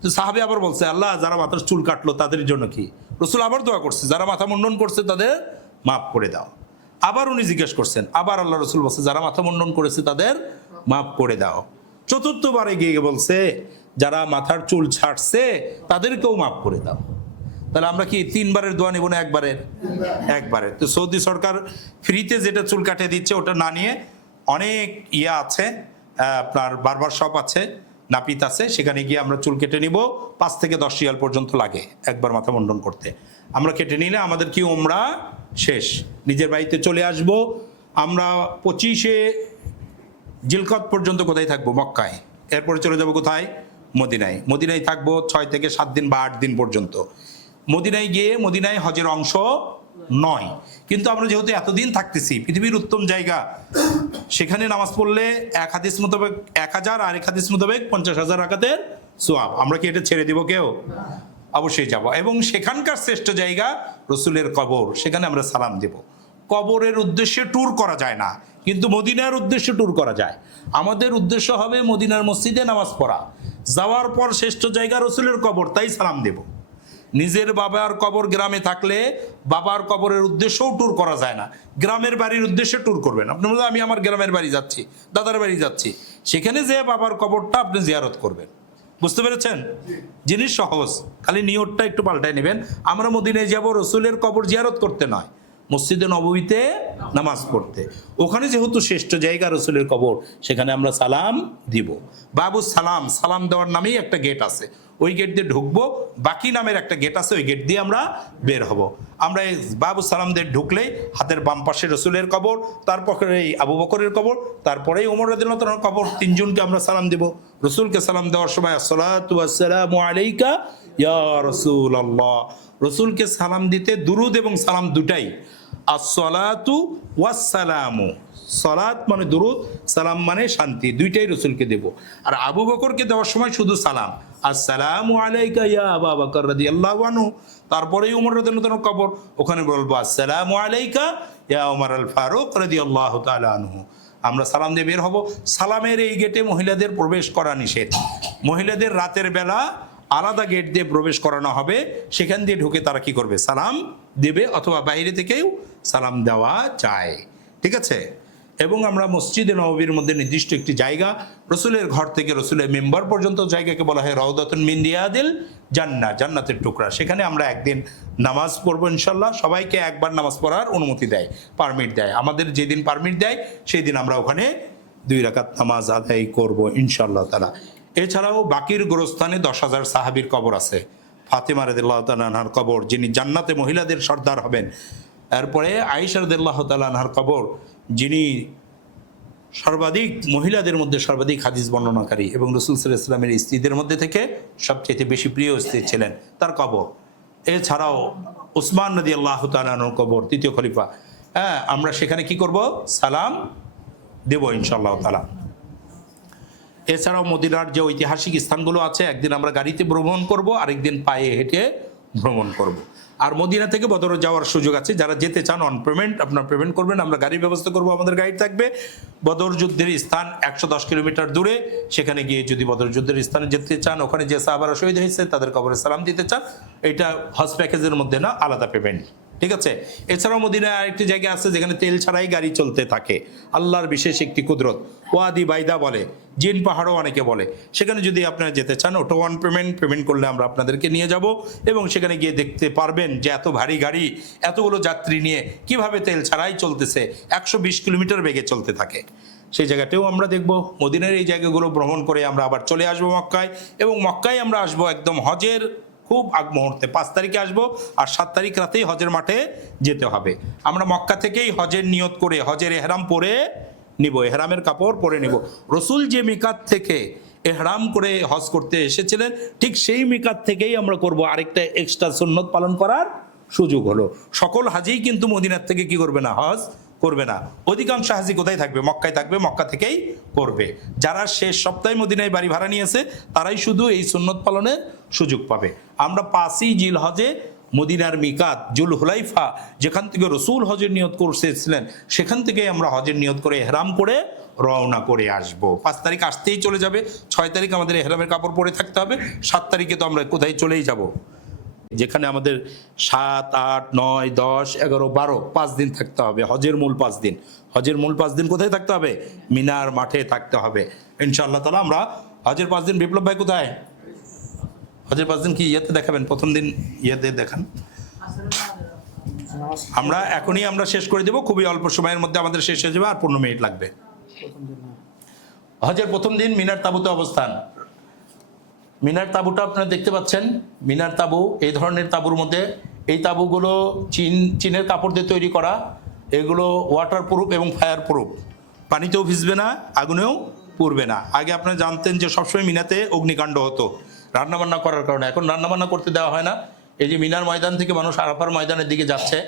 তো সাহাবী আবার বলছে, আল্লাহ, যারা মাথার চুল কাটলো তাদের জন্য কি? রাসূল আবার দোয়া করছে, যারা মাথা মুন্ডন করছে তাদের মাফ করে দাও। আবার উনি জিজ্ঞেস করছেন, আবার আল্লাহ রাসূল বলছে, যারা মাথা মুন্ডন করেছে তাদের মাফ করে দাও। চতুর্থবারে গিয়ে বলছে, যারা মাথার চুল ছাড়ছে তাদেরকেও মাফ করে দাও। তাহলে আমরা কি 3 বারের দোয়া নেব না একবারের? তো সৌদি সরকার ফ্রিতে যেটা চুল কাটিয়ে দিচ্ছে ওটা না নিয়ে অনেক আছে, আপনার বারবার শপ আছে, নাপিত আছে, সেখানে গিয়ে আমরা চুল কেটে নিব। 5 থেকে 10 রিয়াল পর্যন্ত লাগে একবার মাথা মুন্ডন করতে। আমরা কেটে নিলে আমাদের কি ওমরা শেষ, নিজের বাড়িতে চলে আসব। আমরা 25শে জিলকত পর্যন্ত কোথায় থাকবো? মক্কায়। এরপরে চলে যাব কোথায়? মদিনায়। মদিনায় থাকবো 6 থেকে 7 দিন বা 8 দিন পর্যন্ত। মদিনায় গিয়ে, মদিনায় হজের অংশ নয়, কিন্তু আমরা যেহেতু এতদিন থাকতেছি, পৃথিবীর উত্তম জায়গা, সেখানে নামাজ পড়লে 1 হাদিস মোতাবেক 1000, আর 1 হাদিস মোতাবেক 50,000 রাকাতের সোয়াব। আমরা কি এটা ছেড়ে দিব কেউ? অবশ্যই যাব। এবং সেখানকার শ্রেষ্ঠ জায়গা রসুলের কবর, সেখানে আমরা সালাম দেব। কবরের উদ্দেশ্যে ট্যুর করা যায় না, কিন্তু মদিনার উদ্দেশ্যে ট্যুর করা যায়। আমাদের উদ্দেশ্য হবে মদিনার মসজিদে নামাজ পড়া, যাওয়ার পর শ্রেষ্ঠ জায়গা রসুলের কবর, তাই সালাম দেব। নিজের বাবার কবর গ্রামে থাকলে বাবার কবরের উদ্দেশ্যও ট্যুর করা যায় না, গ্রামের বাড়ির উদ্দেশ্যে ট্যুর করবেন। আপনি বলবেন আমি আমার গ্রামের বাড়ি যাচ্ছি, দাদার বাড়ি যাচ্ছি, সেখানে যে বাবার কবরটা আপনি জিয়ারত করবেন। বুঝতে পেরেছেন? জিনিস সহজ, খালি নিয়তটা একটু পাল্টায় নেবেন। আমরা মদিনায় যাব রসুলের কবর জিয়ারত করতে নয়, মসজিদে নববীতে নামাজ পড়তে। ওখানে যেহেতু শ্রেষ্ঠ জায়গা রসুলের কবর, সেখানে আমরা সালাম দিব। বাবু সালাম, সালাম দেওয়ার নামেই একটা গেট আছে, ওই গেট দিয়ে ঢুকবো। বাকি নামের একটা গেট আছে, ওই গেট দিয়ে আমরা বের হব। আমরা এই বাবু সালাম দিয়ে ঢুকলেই হাতের বাম পাশে রসুলের কবর, তারপরে এই আবু বকরের কবর, তারপরেই ওমর রাদিয়াল্লাহু তাআলার কবর। 3 জনকে আমরা সালাম দেব। রসুলকে সালাম দেওয়ার সময় আসসালাতু ওয়াসসালামু আলাইকা ইয়া রাসূলুল্লাহ, রসুলকে সালাম দিতে দুরুদ এবং সালাম দুটাই। আসসালাতু ওয়াসসালামু, সালাত মানে দুরুদ, সালাম মানে শান্তি, দুইটাই রসুলকে দেব। আর আবু বকরকে দেওয়ার সময় শুধু সালাম, আসসালামু আলাইকা ইয়া আবু বকর রাদিয়াল্লাহু আনহু। তারপরেই ওমর রাদিয়াল্লাহু তাআলার কবর, ওখানে বলবো আসসালামু আলাইকা ইয়া ওমর আল ফারুক রাদিয়াল্লাহু তাআলা আনহু। আমরা সালাম দিয়ে বের হব। সালামের এই গেটে মহিলাদের প্রবেশ করা নিষেধ। মহিলাদের রাতের বেলা আলাদা গেট দিয়ে প্রবেশ করানো হবে, সেখান দিয়ে ঢুকে তারা কি করবে? সালাম দেবে, অথবা বাইরে থেকেও সালাম দেওয়া যায়। ঠিক আছে? এবং আমরা মসজিদে নববীর মধ্যে নির্দিষ্ট একটি জায়গা, রসুলের ঘর থেকে রসুলের মেম্বার পর্যন্ত জায়গাকে বলা হয় রাউদাতুন মিন রিয়াদিল জান্নাহ, জান্নাতের টুকরা। সেখানে আমরা একদিন নামাজ পড়বো ইনশাল্লাহ। সবাইকে একবার নামাজ পড়ার অনুমতি দেয়, পারমিট দেয়। আমাদের যেদিন পারমিট দেয় সেই দিন আমরা ওখানে 2 রাকাত নামাজ আদায় করব ইনশাল্লাহ তাআলা। এছাড়াও বাকির গোরস্থানে 10,000 সাহাবীর কবর আছে। ফাতেমা রাদিয়াল্লাহু তাআলা আনহার কবর, যিনি জান্নাতে মহিলাদের সর্দার হবেন। এরপরে আয়েশা রাদিয়াল্লাহু তাআলা আনহার কবর, যিনি সর্বাধিক মহিলাদের মধ্যে সর্বাধিক হাদিস বর্ণনাকারী এবং রাসূল সাল্লাল্লাহু আলাইহি ওয়াসাল্লামের স্ত্রীদের মধ্যে থেকে সবচেয়ে বেশি প্রিয় স্ত্রী ছিলেন, তার কবর। এছাড়াও উসমান রাদিয়াল্লাহু তাআলা আনহুর কবর, 3য় খলিফা। হ্যাঁ, আমরা সেখানে কি করব? সালাম দেব ইনশাআল্লাহ তাআলা। এছাড়াও মদিনার যে ঐতিহাসিক স্থানগুলো আছে, একদিন আমরা গাড়িতে ভ্রমণ করব, আরেকদিন পায়ে হেঁটে ভ্রমণ করব। আর মদিনা থেকে বদরে যাওয়ার সুযোগ আছে, যারা যেতে চান অন পেমেন্ট, আপনার পেমেন্ট করবেন, আমরা গাড়ির ব্যবস্থা করব, আমাদের গাইড থাকবে। বদর যুদ্ধের স্থান 110 কিলোমিটার দূরে, সেখানে গিয়ে যদি বদর যুদ্ধের স্থানে যেতে চান, ওখানে যে সাহাবারা শহীদ হয়েছে তাদের কবরে সালাম দিতে চান, এটা হজ প্যাকেজের মধ্যে না, আলাদা পেমেন্ট। ঠিক আছে? এছাড়াও মদিনায় আরেকটি জায়গা আছে যেখানে তেল ছাড়াই গাড়ি চলতে থাকে, আল্লাহর বিশেষ একটি কুদরত, ওয়াদি বাইদা বলে, জিন পাহাড়ও অনেকে বলে। সেখানে যদি আপনারা যেতে চান, ওটা ওয়ান পেমেন্ট করলে আমরা আপনাদেরকে নিয়ে যাব, এবং সেখানে গিয়ে দেখতে পারবেন যে এত ভারী গাড়ি এতগুলো যাত্রী নিয়ে কিভাবে তেল ছাড়াই চলতেছে, 120 কিলোমিটার বেগে চলতে থাকে। সেই জায়গাটাও আমরা দেখব। মদিনার এই জায়গাগুলো ভ্রমণ করে আমরা আবার চলে আসবো মক্কায়, এবং মক্কায় আমরা আসবো একদম হজের খুব আগ মুহূর্তে, 5 তারিখে আসবো, আর 7 তারিখ রাতেই হজের মাঠে যেতে হবে। আমরা মক্কা থেকেই হজের নিয়ত করে হজের এহরাম পরে নিব, এহরামের কাপড় পরে নিব। রসুল যে মিকাত থেকে এহরাম করে হজ করতে এসেছিলেন, ঠিক সেই মিকাত থেকেই আমরা করব। আরেকটা এক্সট্রা সুন্নত পালন করার সুযোগ হলো, সকল হাজিই কিন্তু মদিনার থেকে কি করবে না? হজ করবে না। অধিকাংশ হাজি কোথায় থাকবে? মক্কায় থাকবে, মক্কা থেকেই করবে। যারা শেষ সপ্তাহে মদিনায় বাড়ি ভাড়া নিয়েছে তারাই শুধু এই সুন্নত পালনের সুযোগ পাবে। আমরা 5ই জিলহজে মদিনার মিকাত জুল হুলাইফা, যেখান থেকে রসুল হজের নিয়ত করছেছিলেন, সেখান থেকে আমরা হজের নিয়ত করে এহরাম করে রওনা করে আসব। 5 তারিখ আসতেই চলে যাবে, 6 তারিখ আমাদের এহরামের কাপড় পরে থাকতে হবে, 7 তারিখে তো আমরা কোথায় চলেই যাব, যেখানে আমাদের 7, 8, 9, 10, 11, 12 5 দিন থাকতে হবে। হজের মূল 5 দিন, হজের মূল 5 দিন কোথায় থাকতে হবে? মিনার মাঠে থাকতে হবে ইনশাআল্লাহ তাআলা। আমরা হজের 5 দিন, বিপ্লব ভাই কোথায়? হজের 5 দিন কি ইয়েতে দেখাবেন? প্রথম দিন ইয়েতে দেখান। আমরা এখনই আমরা শেষ করে দেব, খুবই অল্প সময়ের মধ্যে আমাদের শেষ হয়ে যাবে, আর 15 মিনিট লাগবে। হজের প্রথম দিন মিনার তাঁবুতে অবস্থান, মিনার তাঁবুটা আপনারা দেখতে পাচ্ছেন, মিনার তাঁবু এই ধরনের তাঁবুর মধ্যে, এই তাঁবুগুলো চীনের কাপড় দিয়ে তৈরি করা, এগুলো ওয়াটার প্রুফ এবং ফায়ার প্রুফ, পানিতেও ভিজবে না, আগুনেও পুড়বে না। আগে আপনারা জানতেন যে সবসময় মিনাতে অগ্নিকাণ্ড হতো রান্নাবান্না করার কারণে, এখন রান্নাবান্না করতে দেওয়া হয় না। এই যে মিনার ময়দান থেকে মানুষ আরাফার ময়দানের দিকে যাচ্ছে,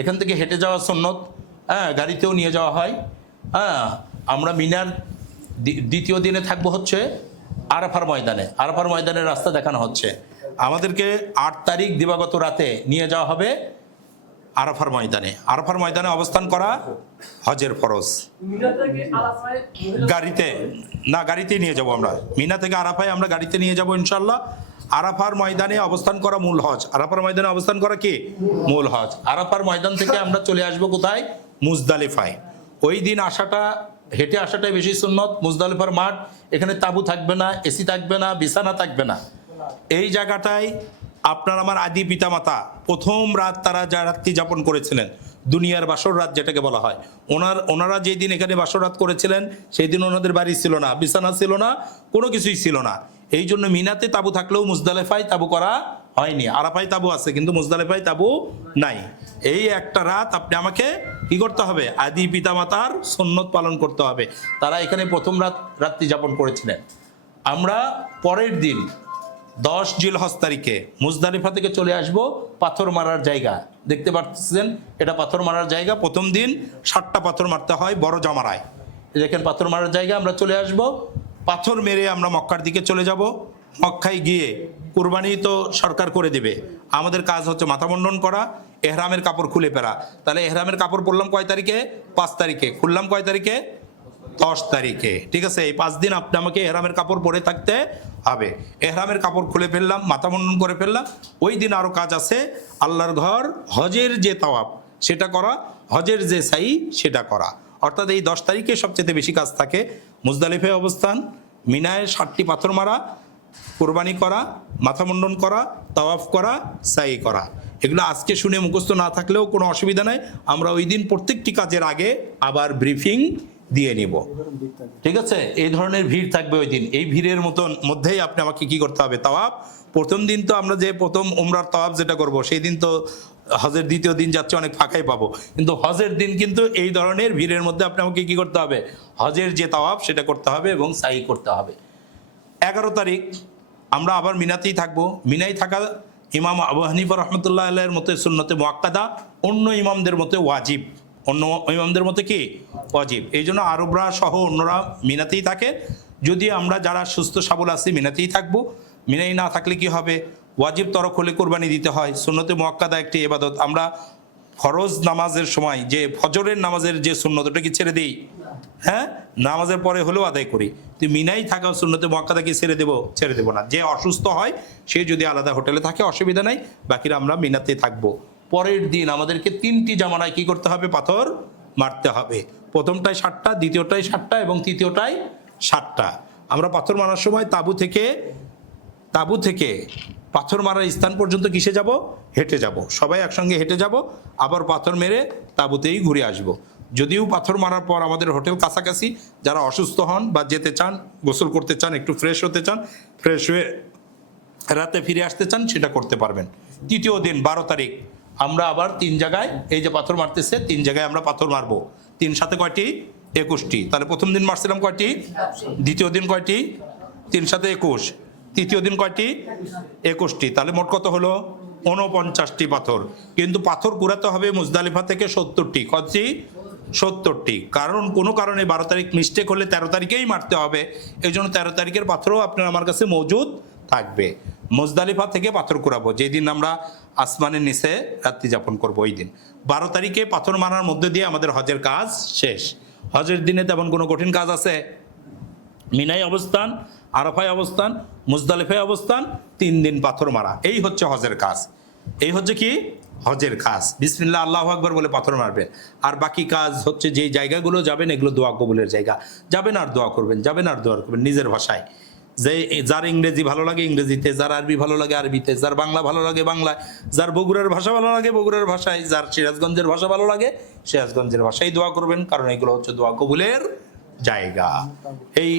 এখান থেকে হেঁটে যাওয়া সুন্নত, হ্যাঁ, গাড়িতেও নিয়ে যাওয়া হয়। হ্যাঁ, আমরা মিনার দ্বিতীয় দিনে থাকবো হচ্ছে আরাফার ময়দানে, আরাফার ময়দানের রাস্তা দেখানো হচ্ছে। আমাদেরকে 8 তারিখ দিবাগত রাতে নিয়ে যাওয়া হবে আরাফার ময়দানে। আরাফার ময়দানে অবস্থান করা হজের ফরজ। গাড়িতে না, গাড়িতেই নিয়ে যাব আমরা। মিনা থেকে আরাফায় আমরা গাড়িতে নিয়ে যাব ইনশাল্লাহ। আরাফার ময়দানে অবস্থান করা মূল হজ। আরাফার ময়দানে অবস্থান করা কি মূল হজ। আরাফার ময়দান থেকে আমরা চলে আসব কোথায়? মুজদালিফায়। ওই দিন আসাটা, হেঁটে আসাটাই বেশি সুন্নত। মুজদালিফার মাঠ, এখানে তাঁবু থাকবে না, এসি থাকবে না, বিছানা থাকবে না। এই জায়গাটায় আপনার আমার আদি পিতামাতা প্রথম রাত তারা যা রাত্রি যাপন করেছিলেন, দুনিয়ার বাসর রাত যেটাকে বলা হয়, ওনারা যেই দিন এখানে বাসর রাত করেছিলেন সেই দিন ওনাদের বাড়ি ছিল না, বিছানা ছিল না, কোনো কিছুই ছিল না। এই জন্য মিনাতে তাঁবু থাকলেও মুজদালিফায় তাঁবু করা হয়নি। আরাফায় তাঁবু আছে কিন্তু মুজদালিফায় তাঁবু নাই। এই একটা রাত আপনি আমাকে কি করতে হবে? আদি পিতামাতার সুন্নত পালন করতে হবে। তারা এখানে প্রথম রাত্রি যাপন করেছিলেন। আমরা পরের দিন 10 জিলহজ তারিখে মুজদালিফা থেকে চলে আসব পাথর মারার জায়গা। দেখতে পাচ্ছেন এটা পাথর মারার জায়গা। প্রথম দিন 7টা পাথর মারতে হয় বড় জামারায়। দেখেন পাথর মারার জায়গা। আমরা চলে আসব, পাথর মেরে আমরা মক্কার দিকে চলে যাব। মক্কায় গিয়ে কুরবানি তো সরকার করে দেবে, আমাদের কাজ হচ্ছে মাথা মুন্ডন করা, এহরামের কাপড় খুলে ফেলা। তাহলে এহরামের কাপড় পরলাম কয় তারিখে? 5 তারিখে। খুললাম কয় তারিখে? 10 তারিখে। ঠিক আছে, এই 5 দিন আপনি আমাকে এহরামের কাপড় পরে থাকতে হবে। এহরামের কাপড় খুলে ফেললাম, মাথা মুন্ডন করে ফেললাম। ওই দিন আরো কাজ আছে, আল্লাহর ঘর হজের যে তাওয়াফ সেটা করা, হজের যে সাই সেটা করা। অর্থাৎ এই 10 তারিখে সবচেয়ে বেশি কাজ থাকে। মুজদালিফায় অবস্থান, মিনায় 7টি পাথর মারা, কোরবানি করা, মাথা মুন্ডন করা, তাওয়াফ করা, সাই করা। এগুলো আজকে শুনে মুখস্থ না থাকলেও কোনো অসুবিধা নাই। আমরা ওই দিন প্রত্যেকটি কাজের আগে আবার ব্রিফিং দিয়ে নিব। ঠিক আছে, এই ধরনের ভিড় থাকবে ওই দিন। এই ভিড়ের মধ্যেই আপনি আমাকে কি করতে হবে? তাওয়াফ। প্রথম দিন তো আমরা যে প্রথম উমরার তাওয়াফ যেটা করব, সেই দিন তো হজের দ্বিতীয় দিন যাচ্ছে অনেক ফাঁকাই পাবো, কিন্তু হজের দিন কিন্তু এই ধরনের ভিড়ের মধ্যে আপনি আমাকে কি করতে হবে? হজের যে তাওয়াফ সেটা করতে হবে এবং সাই করতে হবে। 11 তারিখ আমরা আবার মিনাতেই থাকবো। মিনায় থাকা ইমাম আবু হানিফা রহমতুল্লাহ আলাইহির মতে সুন্নতে মুআক্কাদা, অন্য ইমামদের মতে ওয়াজিব। অন্য ইমামদের মতে কি? ওয়াজিব। এই জন্য আরবরা সহ অন্যরা মিনাতেই থাকে। যদি আমরা যারা সুস্থ সবল আছি মিনাতেই থাকবো। মিনাই না থাকলে কি হবে? ওয়াজিব তরক হলে কোরবানি দিতে হয়। সুন্নতে মুআক্কাদা একটি ইবাদত। আমরা ফরজ নামাজের সময় যে ফজরের নামাজের যে সুন্নত, ওটা কি ছেড়ে দিই? হ্যাঁ, নামাজের পরে হলেও আদায় করি। তো মিনাই থাকা সুন্নতে মুআক্কাদা কি ছেড়ে দেবো? ছেড়ে দেবো না। যে অসুস্থ হয় সে যদি আলাদা হোটেলে থাকে অসুবিধা নাই, বাকিরা আমরা মিনাতে থাকবো। পরের দিন আমাদেরকে 3টি জামানায় কি করতে হবে? পাথর মারতে হবে। প্রথমটায় 7টা, দ্বিতীয়টায় 7টা এবং তৃতীয়টায় 7টা। আমরা পাথর মারার সময় তাঁবু থেকে পাথর মারার স্থান পর্যন্ত কিসে যাব? হেঁটে যাব। সবাই একসঙ্গে হেঁটে যাব, আবার পাথর মেরে তাঁবুতেই ঘুরে আসব। যদিও পাথর মারার পর আমাদের হোটেল কাছাকাছি, যারা অসুস্থ হন বা যেতে চান, গোসল করতে চান, একটু ফ্রেশ হতে চান, ফ্রেশ হয়ে রাতে ফিরে আসতে চান, সেটা করতে পারবেন। তৃতীয় দিন 12 তারিখ আমরা আবার 3 জায়গায়, এই যে পাথর মারতেছে 3 জায়গায় আমরা পাথর মারবো। 3 সাথে কয়টি? 21টি। তাহলে প্রথম দিন মারছিলাম কয়টি? দ্বিতীয় দিন কয়টি? 3 সাথে 21। তৃতীয় দিন কয়টি? 21টি। তাহলে মোট কত হলো? 49টি পাথর। কিন্তু পাথর কুড়াতে হবে মুজদালিফা থেকে 70টি। কতটি? 70টি। কারণ কোনো কারণে 12 তারিখ মিস্টেক হলে 13 তারিখেই মারতে হবে। এই জন্য 13 তারিখের পাথরও আপনার আমার কাছে মজুদ থাকবে। মুজদালিফা থেকে পাথর কুড়াবো যেদিন আমরা আসমানের নিচে রাত্রি যাপন করবো, ওই দিন 12 তারিখে পাথর মারার মধ্যে দিয়ে আমাদের হজের কাজ শেষ। হজের দিনে তেমন কোনো কঠিন কাজ আছে? মিনায় অবস্থান, আরাফায় অবস্থান, মুজদালিফায় অবস্থান, 3 দিন পাথর মারা। এই হচ্ছে হজের কাজ। এই হচ্ছে কি? হজের কাজ। বিসমিল্লাহ আল্লাহু আকবার বলে পাথর মারবেন। আর বাকি কাজ হচ্ছে যেই জায়গাগুলো যাবেন এগুলো দোয়া কবুলের জায়গা। যাবেন আর দোয়া করবেন, যাবেন আর দোয়া করবেন নিজের ভাষায়। যে যার ইংরেজি ভালো লাগে ইংরেজিতে, যার আরবি ভালো লাগে আরবিতে, যার বাংলা ভালো লাগে বাংলায়, যার বগুড়ার ভাষা ভালো লাগে বগুড়ার ভাষায়, যার সিরাজগঞ্জের ভাষা ভালো লাগে সিরাজগঞ্জের ভাষায় দোয়া করবেন। কারণ এগুলো হচ্ছে দোয়া কবুলের জায়গা। এই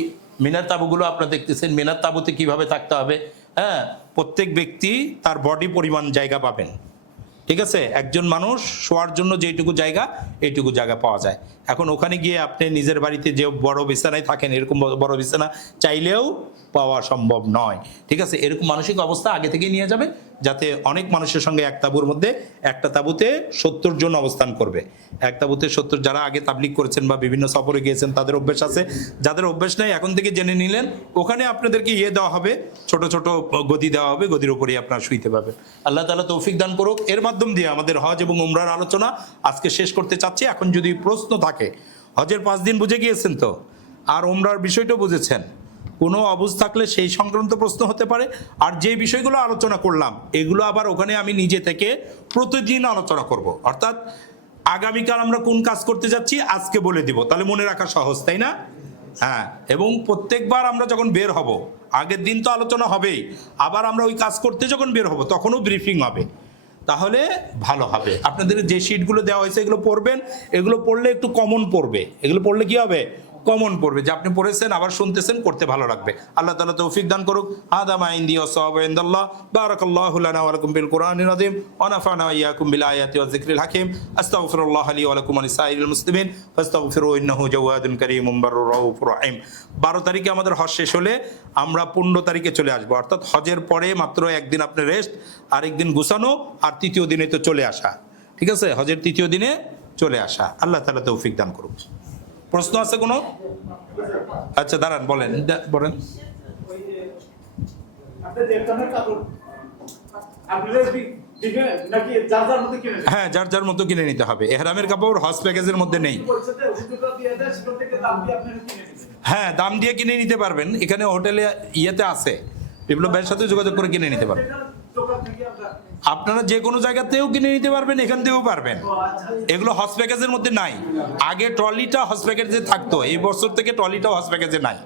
মিনার তাঁবুগুলো আপনারা দেখতেছেন, মিনার তাঁবুতে কিভাবে থাকতে হবে। হ্যাঁ, প্রত্যেক ব্যক্তি তার বডি পরিমাণ জায়গা পাবেন, ঠিক আছে? একজন মানুষ শোয়ার জন্য যেটুকু জায়গা, এইটুকু জায়গা পাওয়া যায়। এখন ওখানে গিয়ে আপনি নিজের বাড়িতে যে বড় বিছানায় থাকেন, এরকম বড় বিছানা চাইলেও পাওয়া সম্ভব নয়, ঠিক আছে? এরকম মানসিক অবস্থা আগে থেকেই নিয়ে যাবে, যাতে অনেক মানুষের সঙ্গে এক তাঁবুর মধ্যে, একটা তাঁবুতে 70 জন অবস্থান করবে। এক তাঁবুতে 70, যারা আগে তাবলিগ করেছেন বা বিভিন্ন সফরে গিয়েছেন তাদের অভ্যেস আছে, যাদের অভ্যেস নেই এখন থেকে জেনে নিলেন। ওখানে আপনাদেরকে দেওয়া হবে, ছোট ছোট গদি দেওয়া হবে, গদির উপরেই আপনারা শুইতে পারবেন। আল্লাহ তাআলা তৌফিক দান করুক। এর মাধ্যম দিয়ে আমাদের হজ এবং উমরার আলোচনা আজকে শেষ করতে চাচ্ছি। এখন যদি প্রশ্ন থাকে, হজের 5 দিন বুঝে গিয়েছেন তো, আর উমরার বিষয়টাও বুঝেছেন, কোনো অবুঝ থাকলে সেই সংক্রান্ত প্রশ্ন হতে পারে। আর যে বিষয়গুলো আলোচনা করলাম এগুলো আবার ওখানে আমি নিজে থেকে প্রতিদিন আলোচনা করব। অর্থাৎ আগামীকাল আমরা কোন কাজ করতে যাচ্ছি আজকে বলে দিব, তাহলে মনে রাখা সহজ, তাই না? হ্যাঁ, এবং প্রত্যেকবার আমরা যখন বের হব, আগের দিন তো আলোচনা হবেই, আবার আমরা ওই কাজ করতে যখন বের হব তখনও ব্রিফিং হবে, তাহলে ভালো হবে। আপনাদের যে শিটগুলো দেওয়া হয়েছে এগুলো পড়বেন, এগুলো পড়লে একটু কমন পড়বে, এগুলো পড়লে কি হবে, কমন পড়বে, যে আপনি পড়েছেন আবার শুনতেছেন, করতে ভালো লাগবে। আল্লাহ তাআলা তৌফিক দান করুক। হাদা মা ইনদি ওয়া সাওয়াবু ইনদাল্লাহ। বারাকাল্লাহু লানা ওয়া লাকুম বিল কুরআনিল আযীম ওয়া নাফা'না ওয়া ইয়্যাকুম বিল আয়াতি ওয়াজ যিকরিল হাকীম। আস্তাগফিরুল্লাহ লি ওয়া লাকুম ওয়া লিসাইরিল মুসলিমিন ফাস্তাগফিরুহু ইন্নাহু জাওয়াদুন কারীমুন বাররুর রাউফুর রহিম। 12 তারিখে আমাদের হজ শেষ হলে আমরা 15 তারিখে চলে আসবো, অর্থাৎ হজের পরে মাত্র একদিন আপনি রেস্ট, আরেকদিন গুছানো, আর তৃতীয় দিনে তো চলে আসা, ঠিক আছে? হজের তৃতীয় দিনে চলে আসা। আল্লাহ তাআলা তৌফিক দান করুক। প্রশ্ন আছে কোনো? আচ্ছা দাঁড়ান, বলেন বলেন। হ্যাঁ, যার যার মতো কিনে নিতে হবে। এহরামের কাপড় হজ প্যাকেজের মধ্যে নেই। হ্যাঁ, দাম দিয়ে কিনে নিতে পারবেন, এখানে হোটেলে ইয়েতে আছে, বিপ্লব ভাইয়ের সাথে যোগাযোগ করে কিনে নিতে পারবেন। আপনারা যে কোনো জায়গাতেও কিনে নিতে পারবেন, এখান থেকেও পারবেন। এগুলো হজ প্যাকেজের মধ্যে নাই। আগে ট্রলিটা হজ প্যাকেজে থাকতো, এই বছর থেকে ট্রলিটাও হজ প্যাকেজে নাই,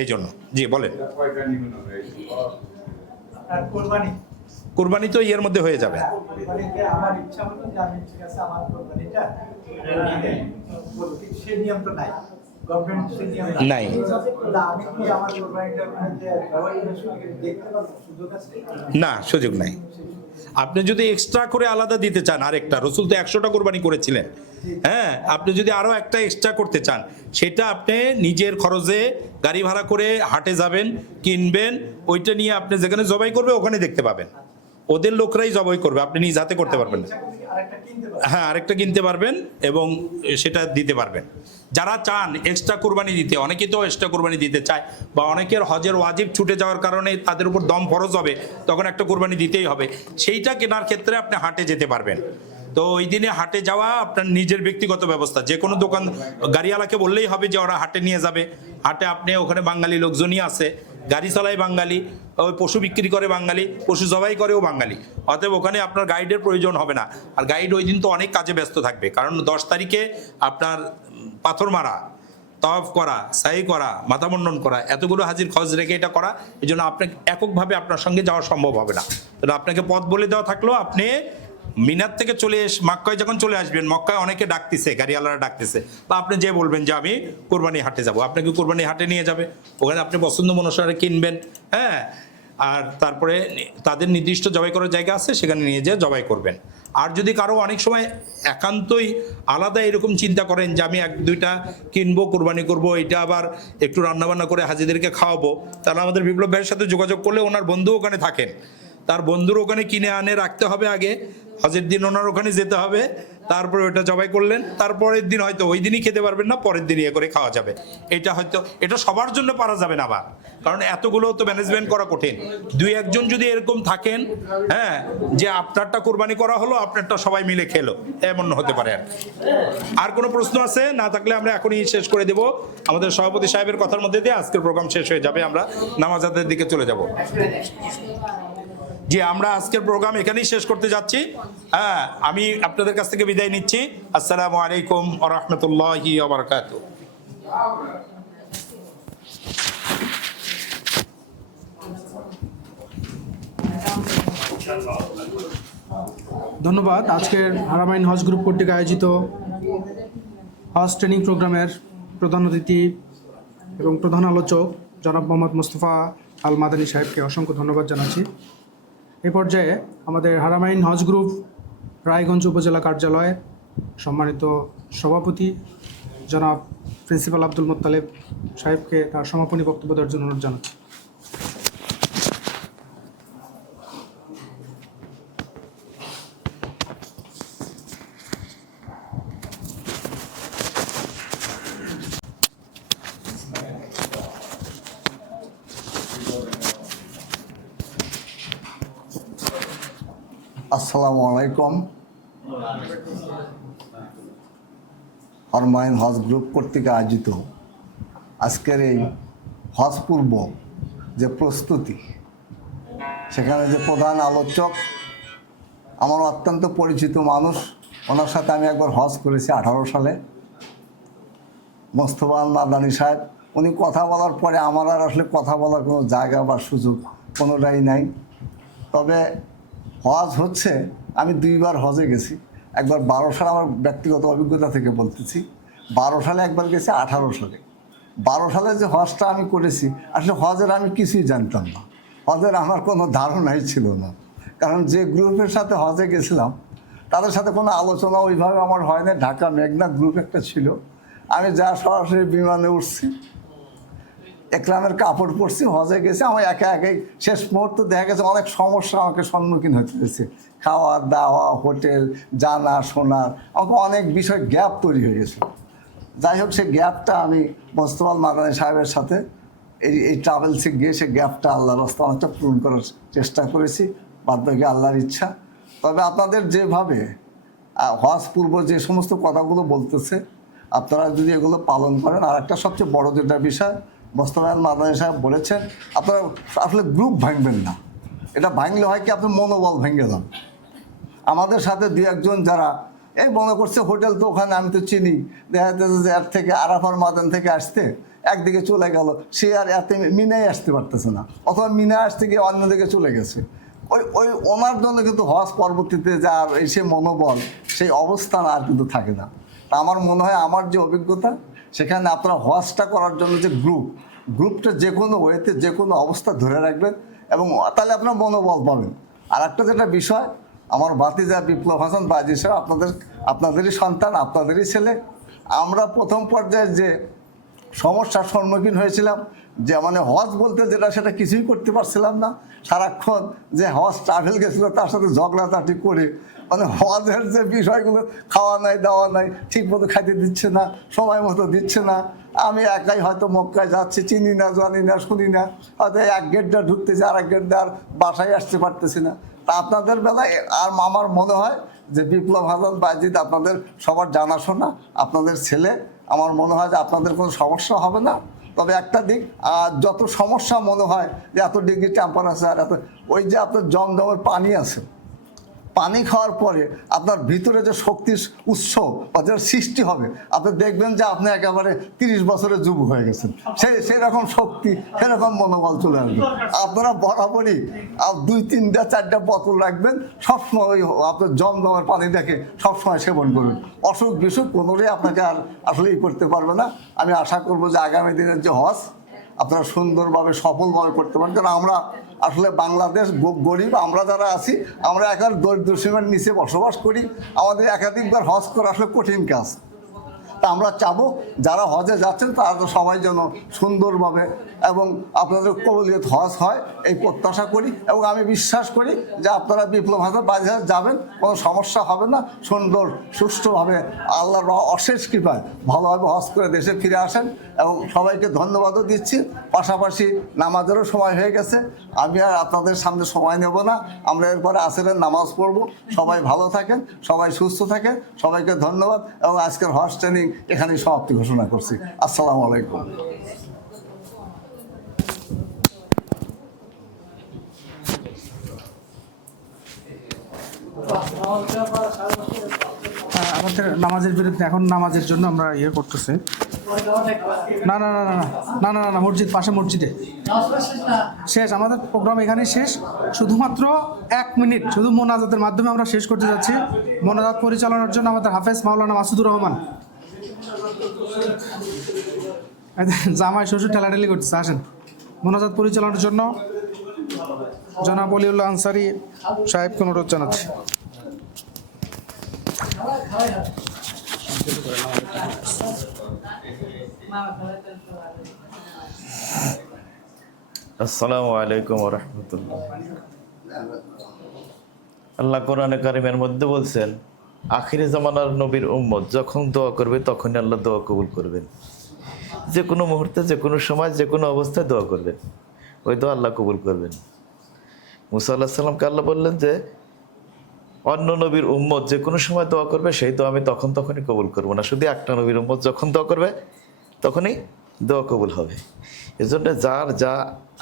এই জন্য। জি বলেন। কুরবানি তো ইয়ের মধ্যে হয়ে যাবে। নাই, না, সুযোগ নাই। আপনি যদি এক্সট্রা করে আলাদা দিতে চান, আরেকটা, রসুল তো 100টা কোরবানি করেছিলেন, হ্যাঁ, আপনি যদি আরো একটা এক্সট্রা করতে চান, সেটা আপনি নিজের খরচে গাড়ি ভাড়া করে হাটে যাবেন, কিনবেন, ওইটা নিয়ে আপনি যেখানে জবাই করবে ওখানে দেখতে পাবেন, ওদের লোকরাই জবাই করবে, আপনি নিজ হাতে করতে পারবেন না। হ্যাঁ, আরেকটা কিনতে পারবেন এবং সেটা দিতে পারবেন। যারা চান এক্সট্রা কোরবানি দিতে, অনেকেই তো এক্সট্রা কোরবানি দিতে চায়, বা অনেকের হজের ওয়াজিব ছুটে যাওয়ার কারণে তাদের উপর দম ফরজ হবে, তখন একটা কোরবানি দিতেই হবে, সেইটা কেনার ক্ষেত্রে আপনি হাটে যেতে পারবেন। তো ওই দিনে হাটে যাওয়া আপনার নিজের ব্যক্তিগত ব্যবস্থা, যে কোনো দোকান গাড়িওয়ালাকে বললেই হবে যে ওরা হাটে নিয়ে যাবে। হাটে আপনি ওখানে বাঙালি লোকজনই আছে, গাড়ি চালায় বাঙালি, ওই পশু বিক্রি করে বাঙালি, পশু জবাই করেও বাঙালি, অতএব ওখানে আপনার গাইডের প্রয়োজন হবে না। আর গাইড ওই দিন তো অনেক কাজে ব্যস্ত থাকবে, কারণ 10 তারিখে আপনার পাথর মারা, তওয়াফ করা, সাই করা, মাথা মুন্ডন করা, এতগুলো হাজির খরচ রেখে এটা করা, এই জন্য আপনাকে এককভাবে আপনার সঙ্গে যাওয়া সম্ভব হবে না। তাহলে আপনাকে পথ বলে দেওয়া থাকলো, আপনি মিনার থেকে মক্কায় যখন চলে আসবেন, মক্কায় অনেকে ডাকতেছে, গাড়িওয়ালারা ডাকতেছে, বা আপনি যে বলবেন যে আমি কোরবানি হাটে যাব, আপনাকে কোরবানি হাটে নিয়ে যাবে, ওখানে আপনি পছন্দ অনুসারে কিনবেন, হ্যাঁ, আর তারপরে তাদের নির্দিষ্ট জবাই করার জায়গা আছে, সেখানে নিয়ে যেয়ে জবাই করবেন। আর যদি কারো অনেক সময় একান্তই আলাদা এরকম চিন্তা করেন যে আমি 1-2টা কিনবো, কোরবানি করব, এটা আবার একটু রান্নাবান্না করে হাজিদেরকে খাওয়াবো, তাহলে আমাদের বিপ্লব ভাইয়ের সাথে যোগাযোগ করলে, ওনার বন্ধু ওখানে থাকেন, তার বন্ধুর ওখানে কিনে আনে রাখতে হবে, আগে হজের দিন ওনার ওখানে যেতে হবে, তারপরে ওটা জবাই করলেন, তারপরের দিন হয়তো ওই দিনই খেতে পারবেন না, পরের দিন ইয়ে করে খাওয়া যাবে। এটা হয়তো এটা সবার জন্য পারা যাবে না আবার, কারণ এতগুলো তো ম্যানেজমেন্ট করা কঠিন। 2-1 যদি এরকম থাকেন, হ্যাঁ, যে আপনারটা কোরবানি করা হলো, আপনারটা সবাই মিলে খেলো, এমন হতে পারে। আর কোনো প্রশ্ন আছে? না থাকলে আমরা এখনই শেষ করে দেব। আমাদের সভাপতি সাহেবের কথার মধ্যে দিয়ে আজকের প্রোগ্রাম শেষ হয়ে যাবে, আমরা নামাজ আদায়ের দিকে চলে যাব। জি, আমরা আজকের প্রোগ্রাম এখানেই শেষ করতে যাচ্ছি। হ্যাঁ, আমি আপনাদের কাছ থেকে বিদায় নিচ্ছি। আসসালামু আলাইকুম ওয়া রাহমাতুল্লাহি ওয়া বারাকাতুহু। ধন্যবাদ। আজকের হারামাইন হজ গ্রুপ কর্তৃক আয়োজিত হজ ট্রেনিং প্রোগ্রামের প্রধান অতিথি এবং প্রধান আলোচক জনাব মোহাম্মদ মুস্তফা আল মাদানী সাহেবকে অসংখ্য ধন্যবাদ জানাচ্ছি। এ পর্যায়ে আমাদের হারামাইন হজ গ্রুপ রায়গঞ্জ উপজেলা কার্যালয়ে সম্মানিত সভাপতি জনাব প্রিন্সিপাল আব্দুল মোত্তালেব সাহেবকে তার সমাপনী বক্তব্য দেওয়ার জন্য অনুরোধ জানাচ্ছি। আসসালামু আলাইকুম। হারামাইন হজ গ্রুপ কর্তৃক আয়োজিত আজকের এই হজ পূর্ব যে প্রস্তুতি, সেখানে যে প্রধান আলোচক আমার অত্যন্ত পরিচিত মানুষ, ওনার সাথে আমি একবার হজ করেছি 18 সালে, মোস্তফা আল মাদানী সাহেব। উনি কথা বলার পরে আমার আর আসলে কথা বলার কোনো জায়গা বা সুযোগ কোনোটাই নাই। তবে হজ হচ্ছে, আমি 2 বার হজে গেছি। একবার 12 সালে, আমার ব্যক্তিগত অভিজ্ঞতা থেকে বলতেছি, 12 সালে একবার গেছি, 18 সালে। 12 সালে যে হজটা আমি করেছি, আসলে হজের আমি কিছুই জানতাম না, হজের আমার কোনো ধারণাই ছিল না। কারণ যে গ্রুপের সাথে হজে গেছিলাম তাদের সাথে কোনো আলোচনা ওইভাবে আমার হয় না। ঢাকা মেঘনা গ্রুপ একটা ছিল, আমি যা সরাসরি বিমানে উঠছি, একরামের কাপড় পরছি, হজে গেছি। আমার একা একাই শেষ মুহূর্তে দেখা গেছে অনেক সমস্যা আমাকে সম্মুখীন হতে হয়েছে, খাওয়া দাওয়া, হোটেল, জানা শোনার, আমাকে অনেক বিষয় গ্যাপ তৈরি হয়ে গেছে। যাই হোক, সে গ্যাপটা আমি মোস্তফা আল মাদানী সাহেবের সাথে এই ট্রাভেলসে গিয়ে সে গ্যাপটা আল্লাহর রাস্তায় অনেকটা পূরণ করার চেষ্টা করেছি, বাদ বাকি আল্লাহর ইচ্ছা। তবে আপনাদের যেভাবে হজ পূর্ব যে সমস্ত কথাগুলো বলতেছে, আপনারা যদি এগুলো পালন করেন, আর একটা সবচেয়ে বড় যেটা বিষয় মোস্তফা আল মাদানী সাহেব বলেছেন, আপনারা আসলে গ্রুপ ভাঙবেন না। এটা ভাঙলে হয় কি, আপনার মনোবল ভেঙে যান। আমাদের সাথে 2-1 জন যারা এই মনে করছে হোটেল তো ওখানে, আমি তো চিনি, দেখা যাচ্ছে যে এর থেকে আরাফার মাদান থেকে আসতে একদিকে চলে গেল, সে আর এতে মিনায় আসতে পারতেছে না, অথবা মিনায় আসতে গিয়ে অন্যদিকে চলে গেছে। ওই ওনার জন্য কিন্তু হজ পরবর্তীতে যার এই সে মনোবল, সেই অবস্থান আর কিন্তু থাকে না। তা আমার মনে হয়, আমার যে অভিজ্ঞতা, সেখানে আপনারা হজটা করার জন্য যে গ্রুপটা যে কোনো ওয়েতে, যে কোনো অবস্থা ধরে রাখবেন, এবং তাহলে আপনার মনোবল পাবেন। আর একটা যেটা বিষয়, আমার ভাতিজা বিপ্লব হাসান বাজি সাহেব, আপনাদেরই সন্তান, আপনাদেরই ছেলে। আমরা প্রথম পর্যায়ে যে সমস্যার সম্মুখীন হয়েছিলাম, যে মানে হজ বলতে যেটা, সেটা কিছুই করতে পারছিলাম না। সারাক্ষণ যে হজ ট্রাভেল গেছিলো তার সাথে ঝগড়াঝাটি করে, মানে হজের যে বিষয়গুলো, খাওয়া নাই দাওয়া নাই, ঠিক মতো খাইতে দিচ্ছে না, সময় মতো দিচ্ছে না। আমি একাই হয়তো মক্কায় যাচ্ছি, চিনি না, জানি না, শুনি না, হয়তো 1 গেটটা ঢুকতেছি, আর 1 গেট আর বাসায় আসতে পারতেছি না। তা আপনাদের বেলায় আর আমার মনে হয় যে বিপ্লব হাসান বাইজিদ আপনাদের সবার জানাশোনা, আপনাদের ছেলে, আমার মনে হয় যে আপনাদের কোনো সমস্যা হবে না। তবে একটা দিক, যত সমস্যা মনে হয় যে এত ডিগ্রি টেম্পারেচার, এত ওই যে আপনার জমজমের পানি আছে, পানি খাওয়ার পরে আপনার ভিতরে যে শক্তির উৎস বা যেটা সৃষ্টি হবে, আপনি দেখবেন যে আপনি একেবারে 30 বছরের যুবক হয়ে গেছেন। সেরকম শক্তি, সেরকম মনোবল চলে আসবে। আপনারা বরাবরই 2-3-4টা বোতল রাখবেন, সবসময় ওই আপনার জমজমের পানি দেখে সবসময় সেবন করবেন। অসুখ বিসুখ কোনোটাই আপনাকে আর আসলে করতে পারবে না। আমি আশা করবো যে আগামী দিনের যে হজ আপনারা সুন্দরভাবে সফলভাবে করতে পারেন। কারণ আমরা আসলে বাংলাদেশ গরিব, আমরা যারা আছি, আমরা একেবারে দরিদ্র সীমার নিচে বসবাস করি। আমাদের একাধিকবার হজ করা আসলে কঠিন কাজ। তা আমরা চাবো যারা হজে যাচ্ছেন তারা তো সবাই যেন সুন্দরভাবে এবং আপনাদের কবুলিয়ত হজ হয়, এই প্রত্যাশা করি। এবং আমি বিশ্বাস করি যে আপনারা বিপ্লব হাসান বাজার যাবেন, কোনো সমস্যা হবে না, সুন্দর সুষ্ঠুভাবে আল্লাহর অশেষ কৃপায় ভালোভাবে হজ করে দেশে ফিরে আসেন। এবং সবাইকে ধন্যবাদও দিচ্ছি। পাশাপাশি নামাজেরও সময় হয়ে গেছে, আমি আর আপনাদের সামনে সময় নেব না, আমরা এরপরে আসরের নামাজ পড়ব। সবাই ভালো থাকেন, সবাই সুস্থ থাকেন, সবাইকে ধন্যবাদ। এবং আজকের হজ ট্রেনিং এখানেই সমাপ্তি ঘোষণা করছি। আসসালামু আলাইকুম। আমাদের নামাজের বিরুদ্ধে, এখন নামাজের জন্য আমরা করতেছি। না না না না না না না না মসজিদ, পাশে মসজিদে শেষ, আমাদের প্রোগ্রাম এখানে শেষ। শুধুমাত্র 1 মিনিট শুধু মোনাজাতের মাধ্যমে আমরা শেষ করতে যাচ্ছি। মোনাজাত পরিচালনার জন্য আমাদের হাফেজ মাওলানা মাসুদুর রহমান, জামাই শ্বশুর ঠেলাঠেলি করতেছে, আসেন। মোনাজাত পরিচালনার জন্য জনাব অলিউল্লাহ আনসারী সাহেবকে অনুরোধ জানাচ্ছি। আসসালামু আলাইকুম ওয়া রাহমাতুল্লাহ। আল্লাহ কোরআনে কারিমের মধ্যে বলছেন, আখিরি জামানার নবীর উম্মত যখন দোয়া করবে তখনই আল্লাহ দোয়া কবুল করবেন। যে কোনো মুহূর্তে, যে কোনো সময়, যে কোনো অবস্থায় দোয়া করবেন, ওই দোয়া আল্লাহ কবুল করবেন। মুসা আল্লাহ সাল্লামকে আল্লাহ বললেন যে অন্য নবীর উম্মত যে কোনো সময় দোয়া করবে সেই দোয়া আমি তখনই কবুল করবো না, শুধু একটা নবীর উম্মত যখন দোয়া করবে তখনই দোয়া কবুল হবে। এজন্য যার যা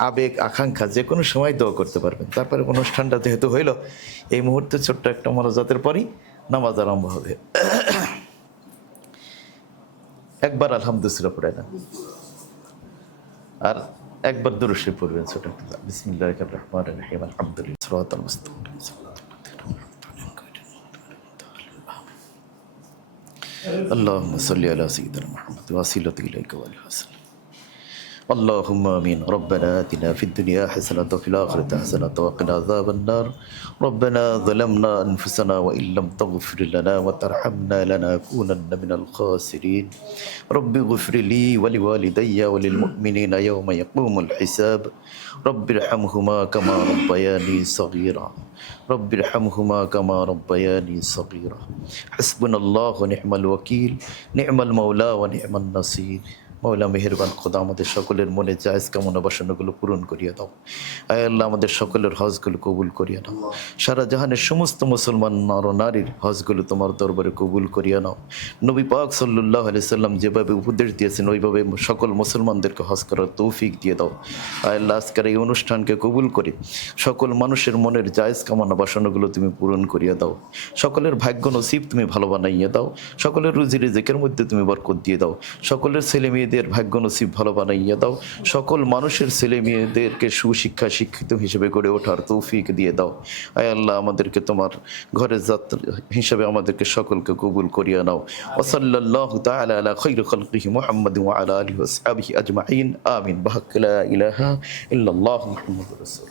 আবেগ আকাঙ্ক্ষা যে কোনো সময় দোয়া করতে পারবেন। তারপরে অনুষ্ঠানটা যেহেতু হইল, এই মুহূর্তে ছোট্ট একটা মোনাজাতের পরই নামাজ আরম্ভ হবে। একবার আলহামদুলিল্লাহ পড়ে না, আর একবার দুরূদ শরীফ পড়বেন ছোট একটা। বিসমিল্লাহির রহমানির রহিম, আলহামদুলিল্লাহ সিরাতাল মুস্তাকিম। اللهم صل على سيدنا محمد وسيلة إليك وآله وسلم. اللهم آمين. ربنا آتنا في الدنيا حسنة وفي الآخرة حسنة وقنا عذاب النار. ربنا ظلمنا أنفسنا وإن لم تغفر لنا وترحمنا لنكونن من الخاسرين. رب اغفر لي ولوالدي وللمؤمنين يوم يقوم الحساب. رب ارحمهما كما ربياني صغيرا. رب ارحمهما كما ربياني صغيرا. حسبنا الله ونعم الوكيل. نعم المولى ونعم النصير. মওলা মেহেরবান খোদা, আমাদের সকলের মনে জায়েজ কামনা বাসনাগুলো পূরণ করিয়ে দাও। আয় আল্লাহ, আমাদের সকলের হজগুলো কবুল করিয়ে নাও। সারা জাহানের সমস্ত মুসলমান নর নারীর হজগুলো তোমার দরবারে কবুল করিয়ে নাও। নবী পাক সাল্লাল্লাহু আলাইহি সাল্লাম যেভাবে উপদেশ দিয়েছেন ওইভাবে সকল মুসলমানদেরকে হজ করার তৌফিক দিয়ে দাও। আয় আল্লাহ, আজকের এই অনুষ্ঠানকে কবুল করে সকল মানুষের মনের জায়েজ কামনা বাসনাগুলো তুমি পূরণ করিয়ে দাও। সকলের ভাগ্য নসিব তুমি ভালো বানাইয়ে দাও। সকলের রুজি রিজিকের মধ্যে তুমি বরকত দিয়ে দাও। সকলের ছেলে মেয়েদের ভাগ্য নসিব ভালো বানাইয়া দাও। সকল মানুষের ছেলে মেয়েদেরকে সুশিক্ষা শিক্ষিত হিসেবে গড়ে ওঠার তৌফিক দিয়ে দাও। আয় আল্লাহ, আমাদেরকে তোমার ঘরের যাত্রা হিসাবে আমাদেরকে সকলকে কবুল করিয়া নাও। ওয়া সাল্লাল্লাহু তাআলা আলা খায়রি খালকিহি মুহাম্মাদ ওয়া আলা আলিহি ওয়া আসহাবিহি আজমাইন। আমিন। বিহাক লা ইলাহা ইল্লাল্লাহ মুহাম্মাদুর রাসূল।